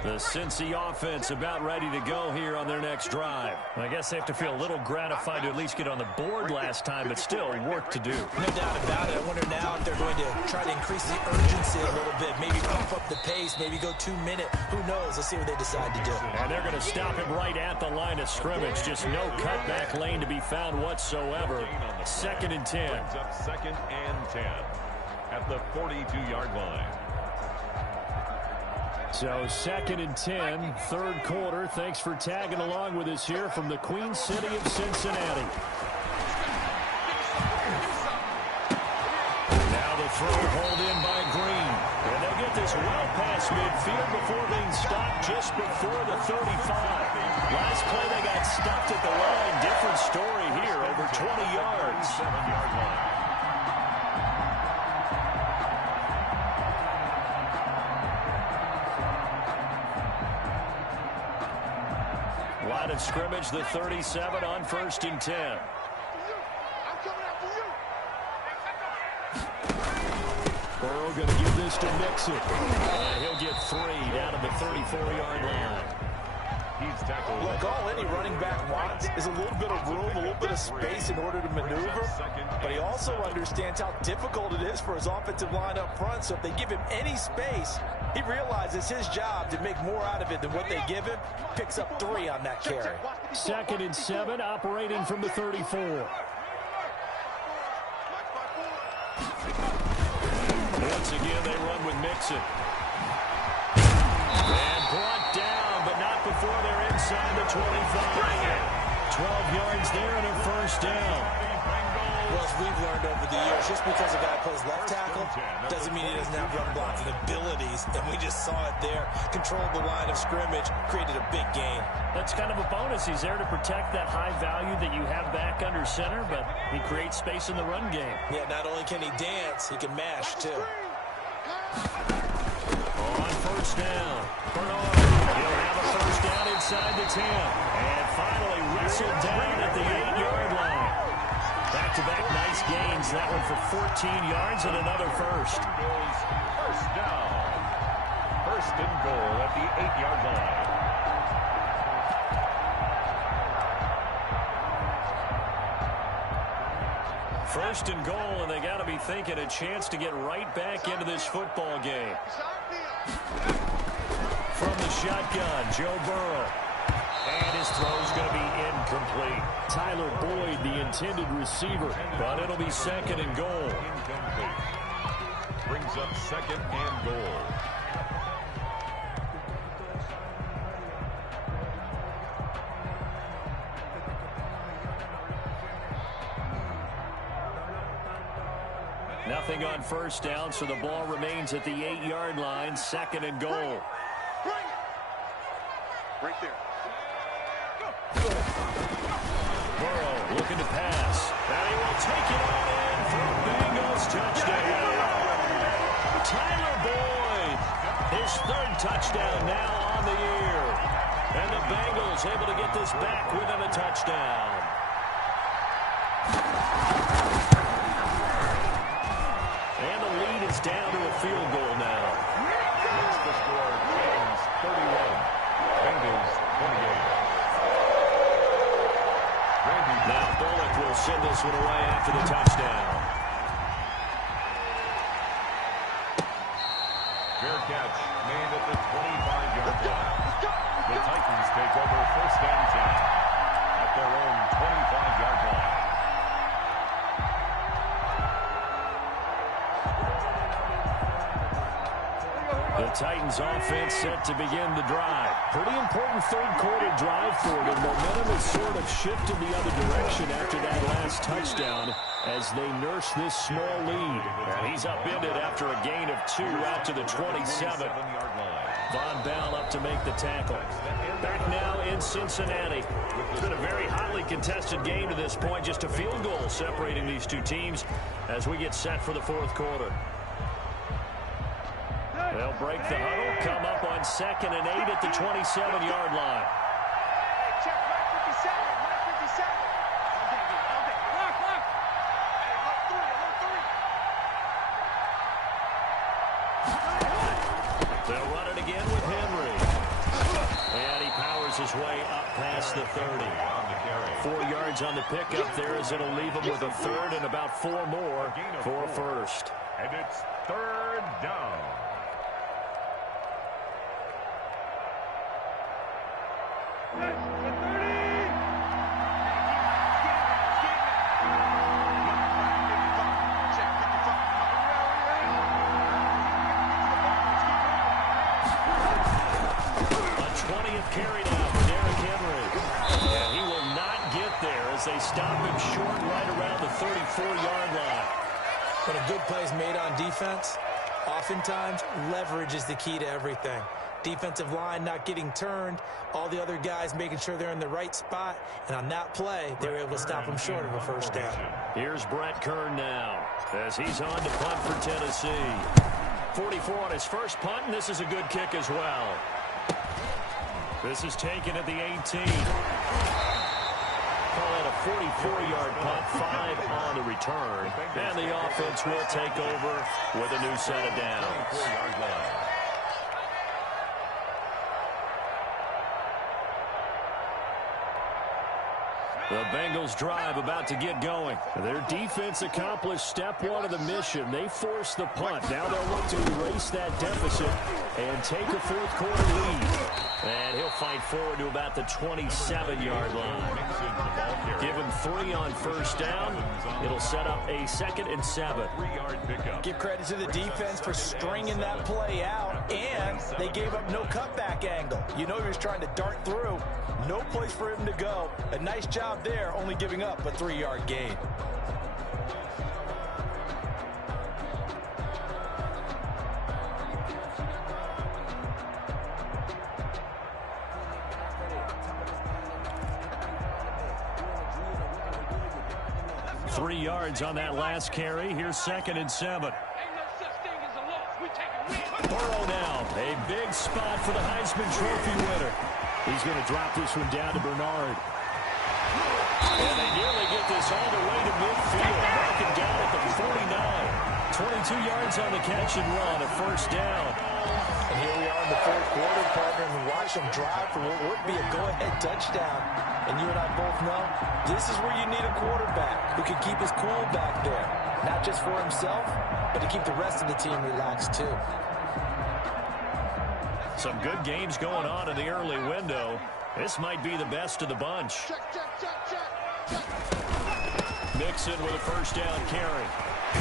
The Cincy offense about ready to go here on their next drive. I guess they have to feel a little gratified to at least get on the board last time, but still work to do. No doubt about it. I wonder now if they're going to try to increase the urgency a little bit, maybe pump up the pace, maybe go 2-minute. Who knows? Let's see what they decide to do. And they're going to stop him right at the line of scrimmage. Just no cutback lane to be found whatsoever. 2nd and 10. Brings up 2nd and 10 at the 42-yard line. So 2nd and 10, 3rd quarter. Thanks for tagging along with us here from the Queen City of Cincinnati. Now the throw hauled in by Green. And they'll get this well past midfield before being stopped just before the 35. Last play they got stopped at the line. Different story here, over 20 yards. 7-yard line. Line of scrimmage, the 37 on 1st and 10. I'm coming out for you. Burrow going to give this to Mixon. And he'll get 3 down to the 34-yard line. He's tackled. Look, all any running back wants is a little bit of room, a little bit of space in order to maneuver. But he also understands how difficult it is for his offensive line up front. So if they give him any space, he realizes his job to make more out of it than what they give him. Picks up 3 on that carry. 2nd and 7, operating from the 34. Once again, they run with Mixon. And brought down, but not before they're inside the 25. 12 yards there and a 1st down. Well, as we've learned over the years, just because a guy plays left tackle doesn't mean he doesn't have run blocking abilities. And we just saw it there. Controlled the line of scrimmage, created a big gain. That's kind of a bonus. He's there to protect that high value that you have back under center, but he creates space in the run game. Yeah, not only can he dance, he can mash, too. On 1st down, Bernard. He'll have a 1st down inside the 10. And finally wrestled down at the 8-yard line. Back-to-back nice gains. That one for 14 yards and another 1st. Goes 1st down. 1st and goal at the 8-yard line. First and goal, and they got to be thinking a chance to get right back into this football game. From the shotgun, Joe Burrow. And his throw's going to be incomplete. Tyler Boyd, the intended receiver, but it'll be second and goal. Incomplete. Brings up second and goal. Nothing on first down, so the ball remains at the 8-yard line, second and goal. Right there. Burrow looking to pass. And he will take it on in for a Bengals touchdown. Tyler Boyd, his third touchdown now on the year. And the Bengals able to get this back within a touchdown. And the lead is down to a field goal now. Makes the score Titans 31, Bengals 28. Now Bullock will send this one away after the touchdown. Fair catch made at the 25-yard line. The Titans take over first and 10 at their own 25-yard line. The Titans offense set to begin the drive. Pretty important third quarter drive for them. Momentum has sort of shifted the other direction after that last touchdown as they nurse this small lead. And he's upended after a gain of 2 out to the 27. Von Bell up to make the tackle. Back now in Cincinnati. It's been a very hotly contested game to this point. Just a field goal separating these two teams as we get set for the fourth quarter. They'll break the huddle, come up on second and 8 at the 27-yard line. Hey, check, Mike 57, Mike 57. Okay. Look. Hey, look 3. They'll run it again with Henry. And he powers his way up past the 30. 4 yards on the pickup there as it'll leave him with a third and about 4 more for a first. And it's third down. Carry now for Derrick Henry. And he will not get there as they stop him short right around the 34-yard line. But a good play is made on defense. Oftentimes, leverage is the key to everything. Defensive line not getting turned, all the other guys making sure they're in the right spot, and on that play, they were able to stop him short of a first down. Here's Brett Kern now as he's on to punt for Tennessee. 44 on his first punt, and this is a good kick as well. This is taken at the 18. Call it a 44-yard punt, 5 on the return. And the offense will take over with a new set of downs. The Bengals drive about to get going. Their defense accomplished step 1 of the mission. They forced the punt. Now they'll look to erase that deficit and take a fourth quarter lead. And he'll fight forward to about the 27-yard line. Give him 3 on first down. It'll set up a 2nd and 7. Give credit to the defense for stringing that play out, and they gave up no cutback angle. You know he was trying to dart through. No place for him to go. A nice job there, only giving up a 3-yard gain. Three yards on that last carry. Here's 2nd and 7. Ain't no such thing as a loss. We take a win. Burrow now. A big spot for the Heisman Trophy winner. He's going to drop this one down to Bernard. And they nearly get this all the way to midfield. Marking down at the 49. 22 yards on the catch and run. A first down. And here we are in the fourth quarter, partner, and watch them drive for what would be a go-ahead touchdown. And you and I both know this is where you need a quarterback who can keep his cool back there. Not just for himself, but to keep the rest of the team relaxed too. Some good games going on in the early window. This might be the best of the bunch. Mixon with a first down carry.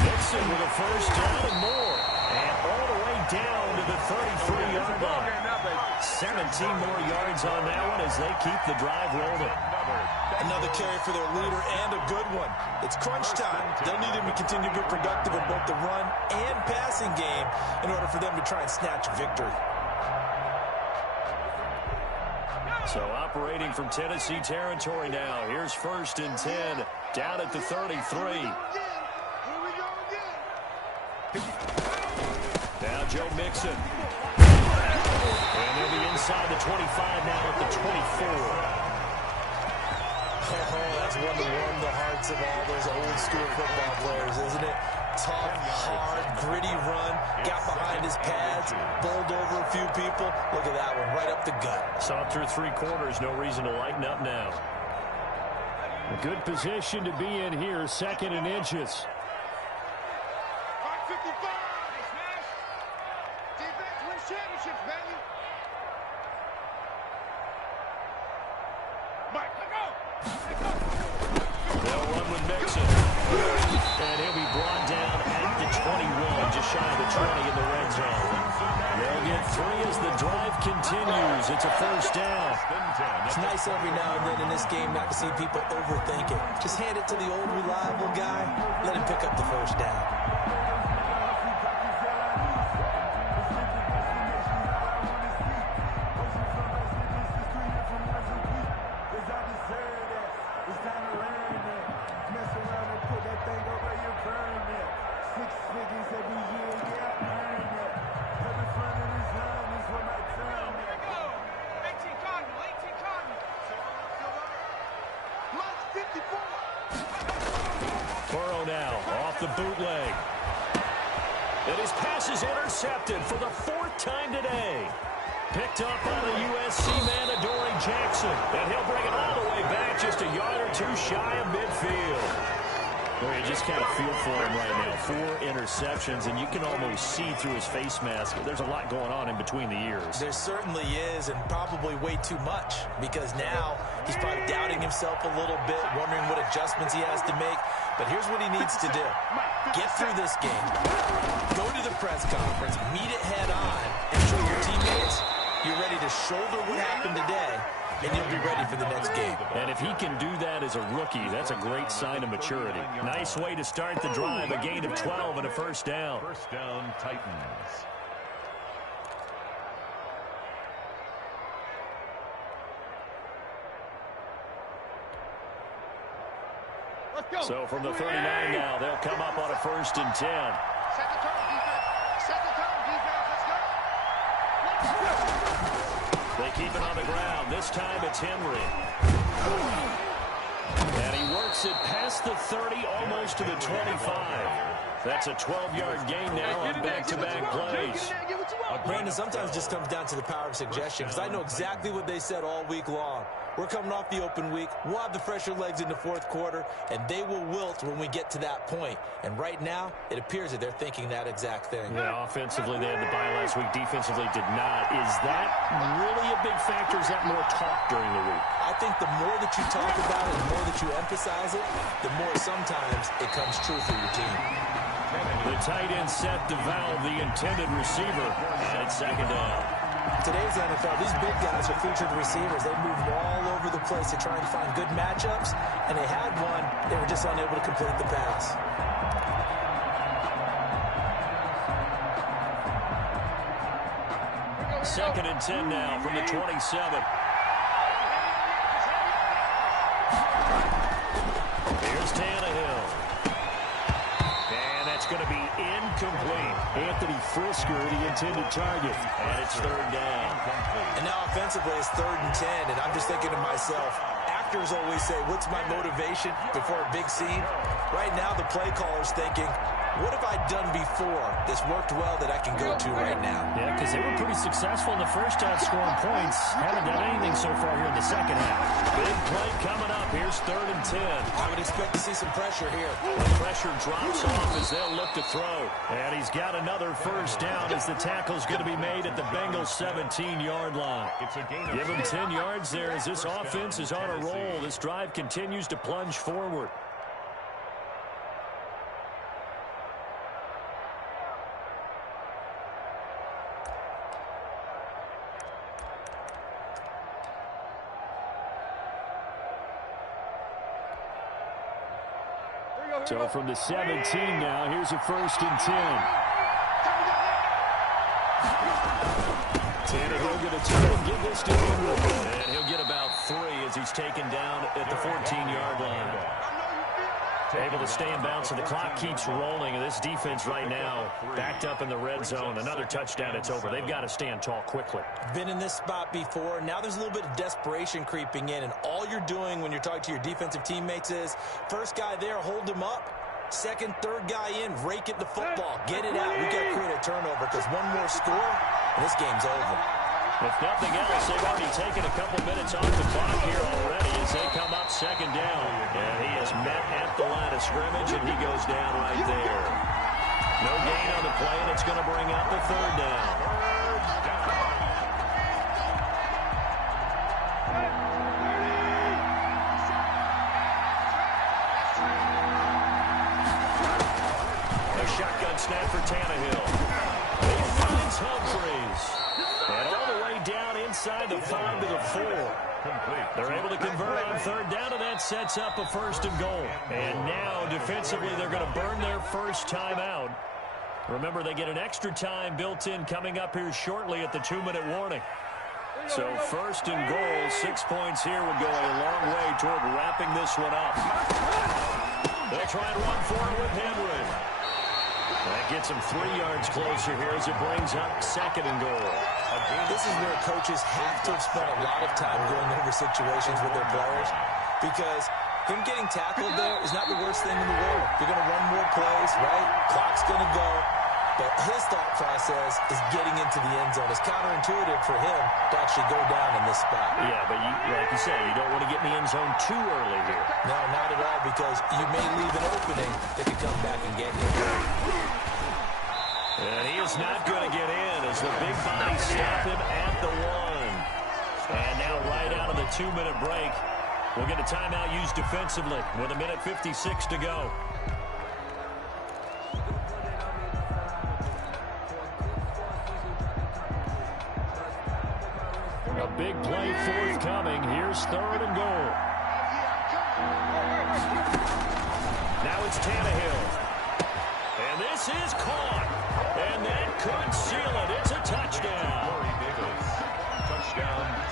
Mixon with a first down and more. And all the way down to the 33-yard line. 17 more yards on that one as they keep the drive rolling. Another carry for their leader and a good one. It's crunch time. They'll need him to continue to be productive in both the run and passing game in order for them to try and snatch victory. So operating from Tennessee territory now. Here's 1st and 10 down at the 33. Now Joe Mixon. And they'll be inside the 25 now at the 24. Oh, that's one to warm the hearts of all those old-school football players, isn't it? Tough, hard, gritty run, got behind his pads, bowled over a few people. Look at that one, right up the gut. Saw through 3 quarters, no reason to lighten up now. Good position to be in here, 2nd and inches. 55. Defense wins championships, baby. Mike, go. They'll run with Mixon. And he'll be brought down at the 21, just shy of the 20 in the red zone. They'll get 3 as the drive continues. It's a first down. It's nice every now and then in this game not to see people overthink it. Just hand it to the old reliable guy. Let him pick up the first down. Burrow now off the bootleg. And his pass is intercepted for the 4th time today. Picked up by the USC man, Adoree Jackson. And he'll bring it all the way back just a yard or 2 shy of midfield. Boy, you just kind of feel for him right now. 4 interceptions, and you can almost see through his face mask. There's a lot going on in between the ears. There certainly is, and probably way too much, because now he's probably doubting himself a little bit, wondering what adjustments he has to make. But here's what he needs to do. Get through this game, go to the press conference, meet it head on, and show your teammates you're ready to shoulder what happened today, and you'll be ready for the next game. And if he can do that as a rookie, that's a great sign of maturity. Nice way to start the drive, a gain of 12 and a first down. First down, Titans. So from the 39 now, they'll come up on a 1st and 10. Set the tone, defense. Set the tone, defense. Let's go. They keep it on the ground. This time it's Henry. And he works it past the 30, almost to the 25. That's a 12-yard gain now on back-to-back plays. Brandon, sometimes it just comes down to the power of suggestion, because I know exactly what they said all week long. We're coming off the open week. We'll have the fresher legs in the 4th quarter, and they will wilt when we get to that point. And right now, it appears that they're thinking that exact thing. Yeah, offensively, they had the bye last week. Defensively, did not. Is that really a big factor? Is that more talk during the week? I think the more that you talk about it, the more that you emphasize it, the more sometimes it comes true for your team. The tight end set to valve the intended receiver, and it's 2nd down. Today's NFL, these big guys are featured receivers. They move all over the place to try and find good matchups, and they had one. They were just unable to complete the pass. Second and 10 now from the 27. Here's Tannehill. And that's going to be incomplete. Anthony Frisker, the intended target. And it's 3rd down. And now offensively, it's 3rd and 10. And I'm just thinking to myself, actors always say, what's my motivation before a big scene? Right now, the play caller's thinking, what have I done before that's worked well that I can go to right now? Yeah, because they were pretty successful in the first half scoring points. Haven't done anything so far here in the second half. Big play coming up. Here's 3rd and 10. I would expect to see some pressure here. The pressure drops off as they'll look to throw. And he's got another first down as the tackle's going to be made at the Bengals' 17-yard line. Give him 10 yards there as this offense is on a roll. This drive continues to plunge forward. So from the 17 now, here's a 1st and 10. Tannehill going to turn and give this to Henry. And he'll get about 3 as he's taken down at the 14-yard line. Able to stay in bounds, and the clock keeps rolling. And this defense right now backed up in the red zone. Another touchdown, it's over. They've got to stand tall quickly. Been in this spot before. Now there's a little bit of desperation creeping in. And all you're doing when you're talking to your defensive teammates is, first guy there, hold him up. Second, third guy in, rake at the football. Get it out. We got to create a turnover because one more score, and this game's over. If nothing else, they've already taken a couple minutes off the clock here already as they come up 2nd down. And he is met at the line of scrimmage, and he goes down right there. No gain on the play, and it's going to bring up the 3rd down. A shotgun snap for Tannehill. He finds Humphries. And all the way down inside the 5 to the 4. They're able to convert on 3rd down, and that sets up a 1st and goal. And now, defensively, they're going to burn their first time out. Remember, they get an extra time built in coming up here shortly at the 2-minute warning. So 1st and goal, 6 points here would go a long way toward wrapping this one up. They'll try and run for it with Henry. That gets him 3 yards closer here as it brings up 2nd and goal. This is where coaches have to have spent a lot of time going over situations with their players, because him getting tackled there is not the worst thing in the world. You're going to run more plays, right? Clock's going to go. But his thought process is getting into the end zone. It's counterintuitive for him to actually go down in this spot. Yeah, but like you said, you don't want to get in the end zone too early here. No, not at all, because you may leave an opening that could come back and get you. And he is not going to get in as the big body stop him at the 1. And now right out of the 2-minute break, we'll get a timeout used defensively with 1:56 to go. A big play forthcoming. Here's 3rd and goal. Now it's Tannehill. And this is caught. And that could seal it. It's a touchdown.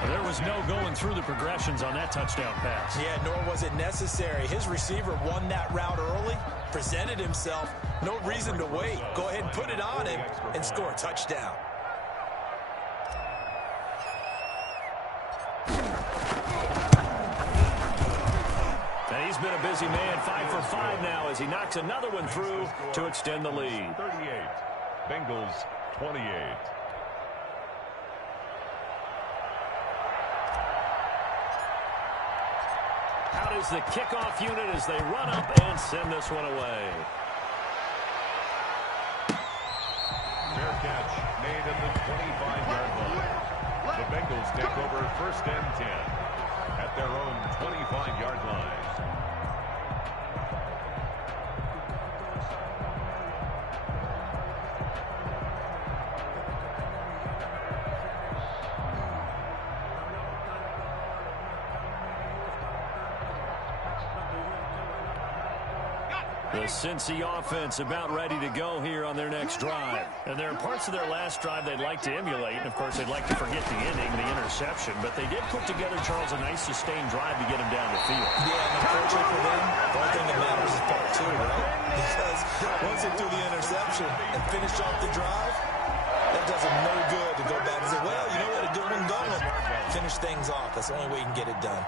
There was no going through the progressions on that touchdown pass. Yeah, nor was it necessary. His receiver won that route early, presented himself. No reason to wait. Go ahead and put it on him and score a touchdown. And he's been a busy man, 5 for 5 now as he knocks another one through to extend the lead. 38, Bengals 28. Out is the kickoff unit as they run up and send this one away. Fair catch made at the 25-yard line. The Bengals take over 1st and 10 at their own 25-yard line. The Cincy offense about ready to go here on their next drive. And there are parts of their last drive they'd like to emulate. And, of course, they'd like to forget the inning, the interception. But they did put together, Charles, a nice sustained drive to get him down the field. Yeah, and unfortunately for them, the only thing that matters is part 2, right? Because once they do the interception and finish off the drive, that does them no good to go back and say, well, you know what, a good one going. Finish things off. That's the only way you can get it done.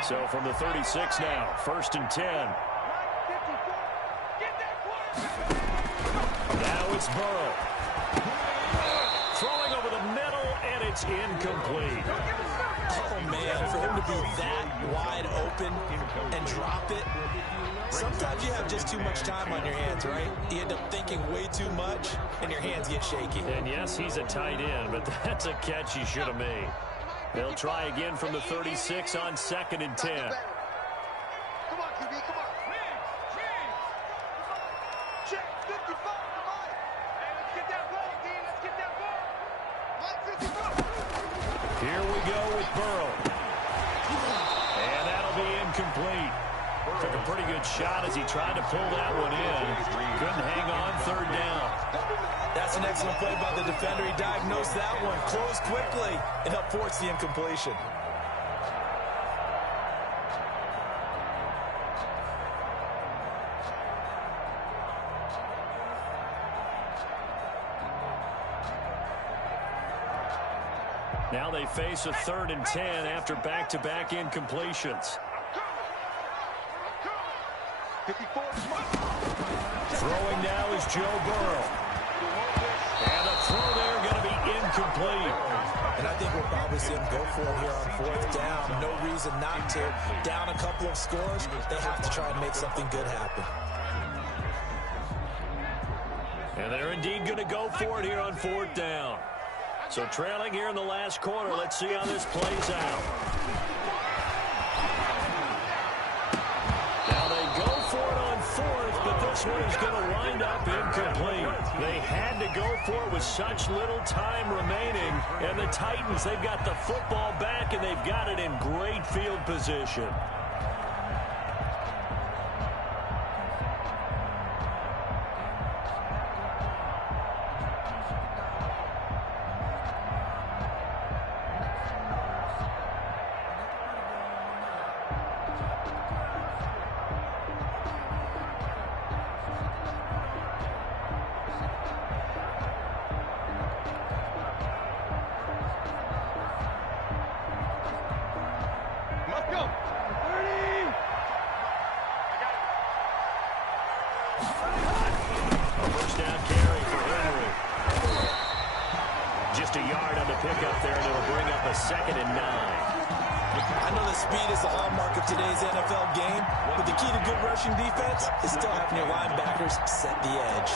So from the 36 now, 1st and 10. Now it's Burrow. Throwing over the middle, and it's incomplete. Oh, man, for him to be that wide open and drop it. Sometimes you have just too much time on your hands, right? You end up thinking way too much, and your hands get shaky. And yes, he's a tight end, but that's a catch he should have made. They'll try again from the 36 on 2nd and 10. Come on, QB, come on. Check, 55, come on. Hey, let's get that ball, D. Let's get that ball. Here we go with Burrow. And that'll be incomplete. Took a pretty good shot as he tried to pull that one in. Couldn't hang on 3rd down. That's an excellent play by the defender. He diagnosed that one, closed quickly, and helped force the incompletion. Now they face a 3rd and 10 after back-to-back incompletions. Throwing now is Joe Burrow. And the throw there going to be incomplete. And I think we'll probably see him go for it here on 4th down. No reason not to. Down a couple of scores, they have to try and make something good happen. And they're indeed going to go for it here on 4th down. So trailing here in the last quarter. Let's see how this plays out. Now they go for it on 4th, but this one is going to wind up incomplete. They had to go for it with such little time remaining. And the Titans, they've got the football back, and they've got it in great field position. Just a yard on the pickup there, and it'll bring up a 2nd and 9. I know the speed is the hallmark of today's NFL game, but the key to good rushing defense is still having your linebackers set the edge.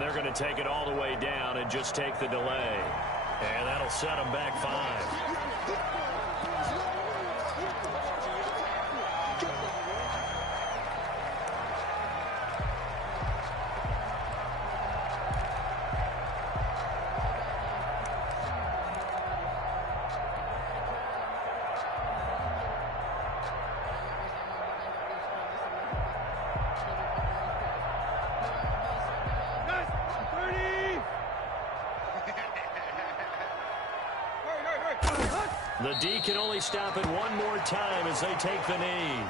They're going to take it all the way down and just take the delay. And that'll set them back 5. The D can only stop it one more time as they take the knee.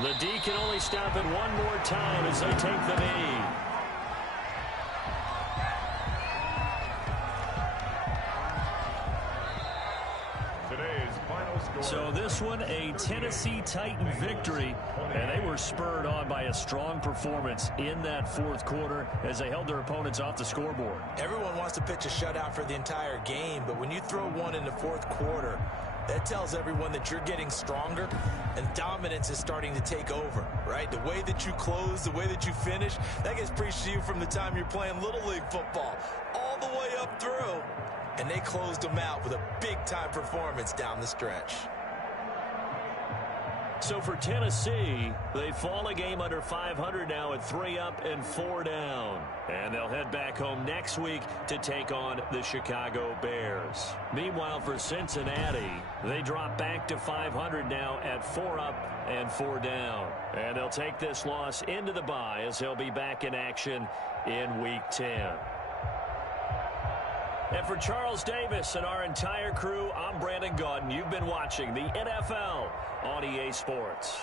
The D can only stop it one more time as they take the knee. Today's final score. So this one, a Tennessee Titan victory, and they were spurred on by a strong performance in that 4th quarter as they held their opponents off the scoreboard. Everyone wants to pitch a shutout for the entire game, but when you throw one in the 4th quarter, That tells everyone that you're getting stronger and dominance is starting to take over, right? The way that you close, the way that you finish, that gets preached to you from the time you're playing Little League football all the way up through. And they closed them out with a big-time performance down the stretch. So for Tennessee, they fall a game under 500 now at 3 up and 4 down. And they'll head back home next week to take on the Chicago Bears. Meanwhile, for Cincinnati, they drop back to 500 now at 4 up and 4 down. And they'll take this loss into the bye as they'll be back in action in Week 10. And for Charles Davis and our entire crew, I'm Brandon Gaudin. You've been watching the NFL on EA Sports.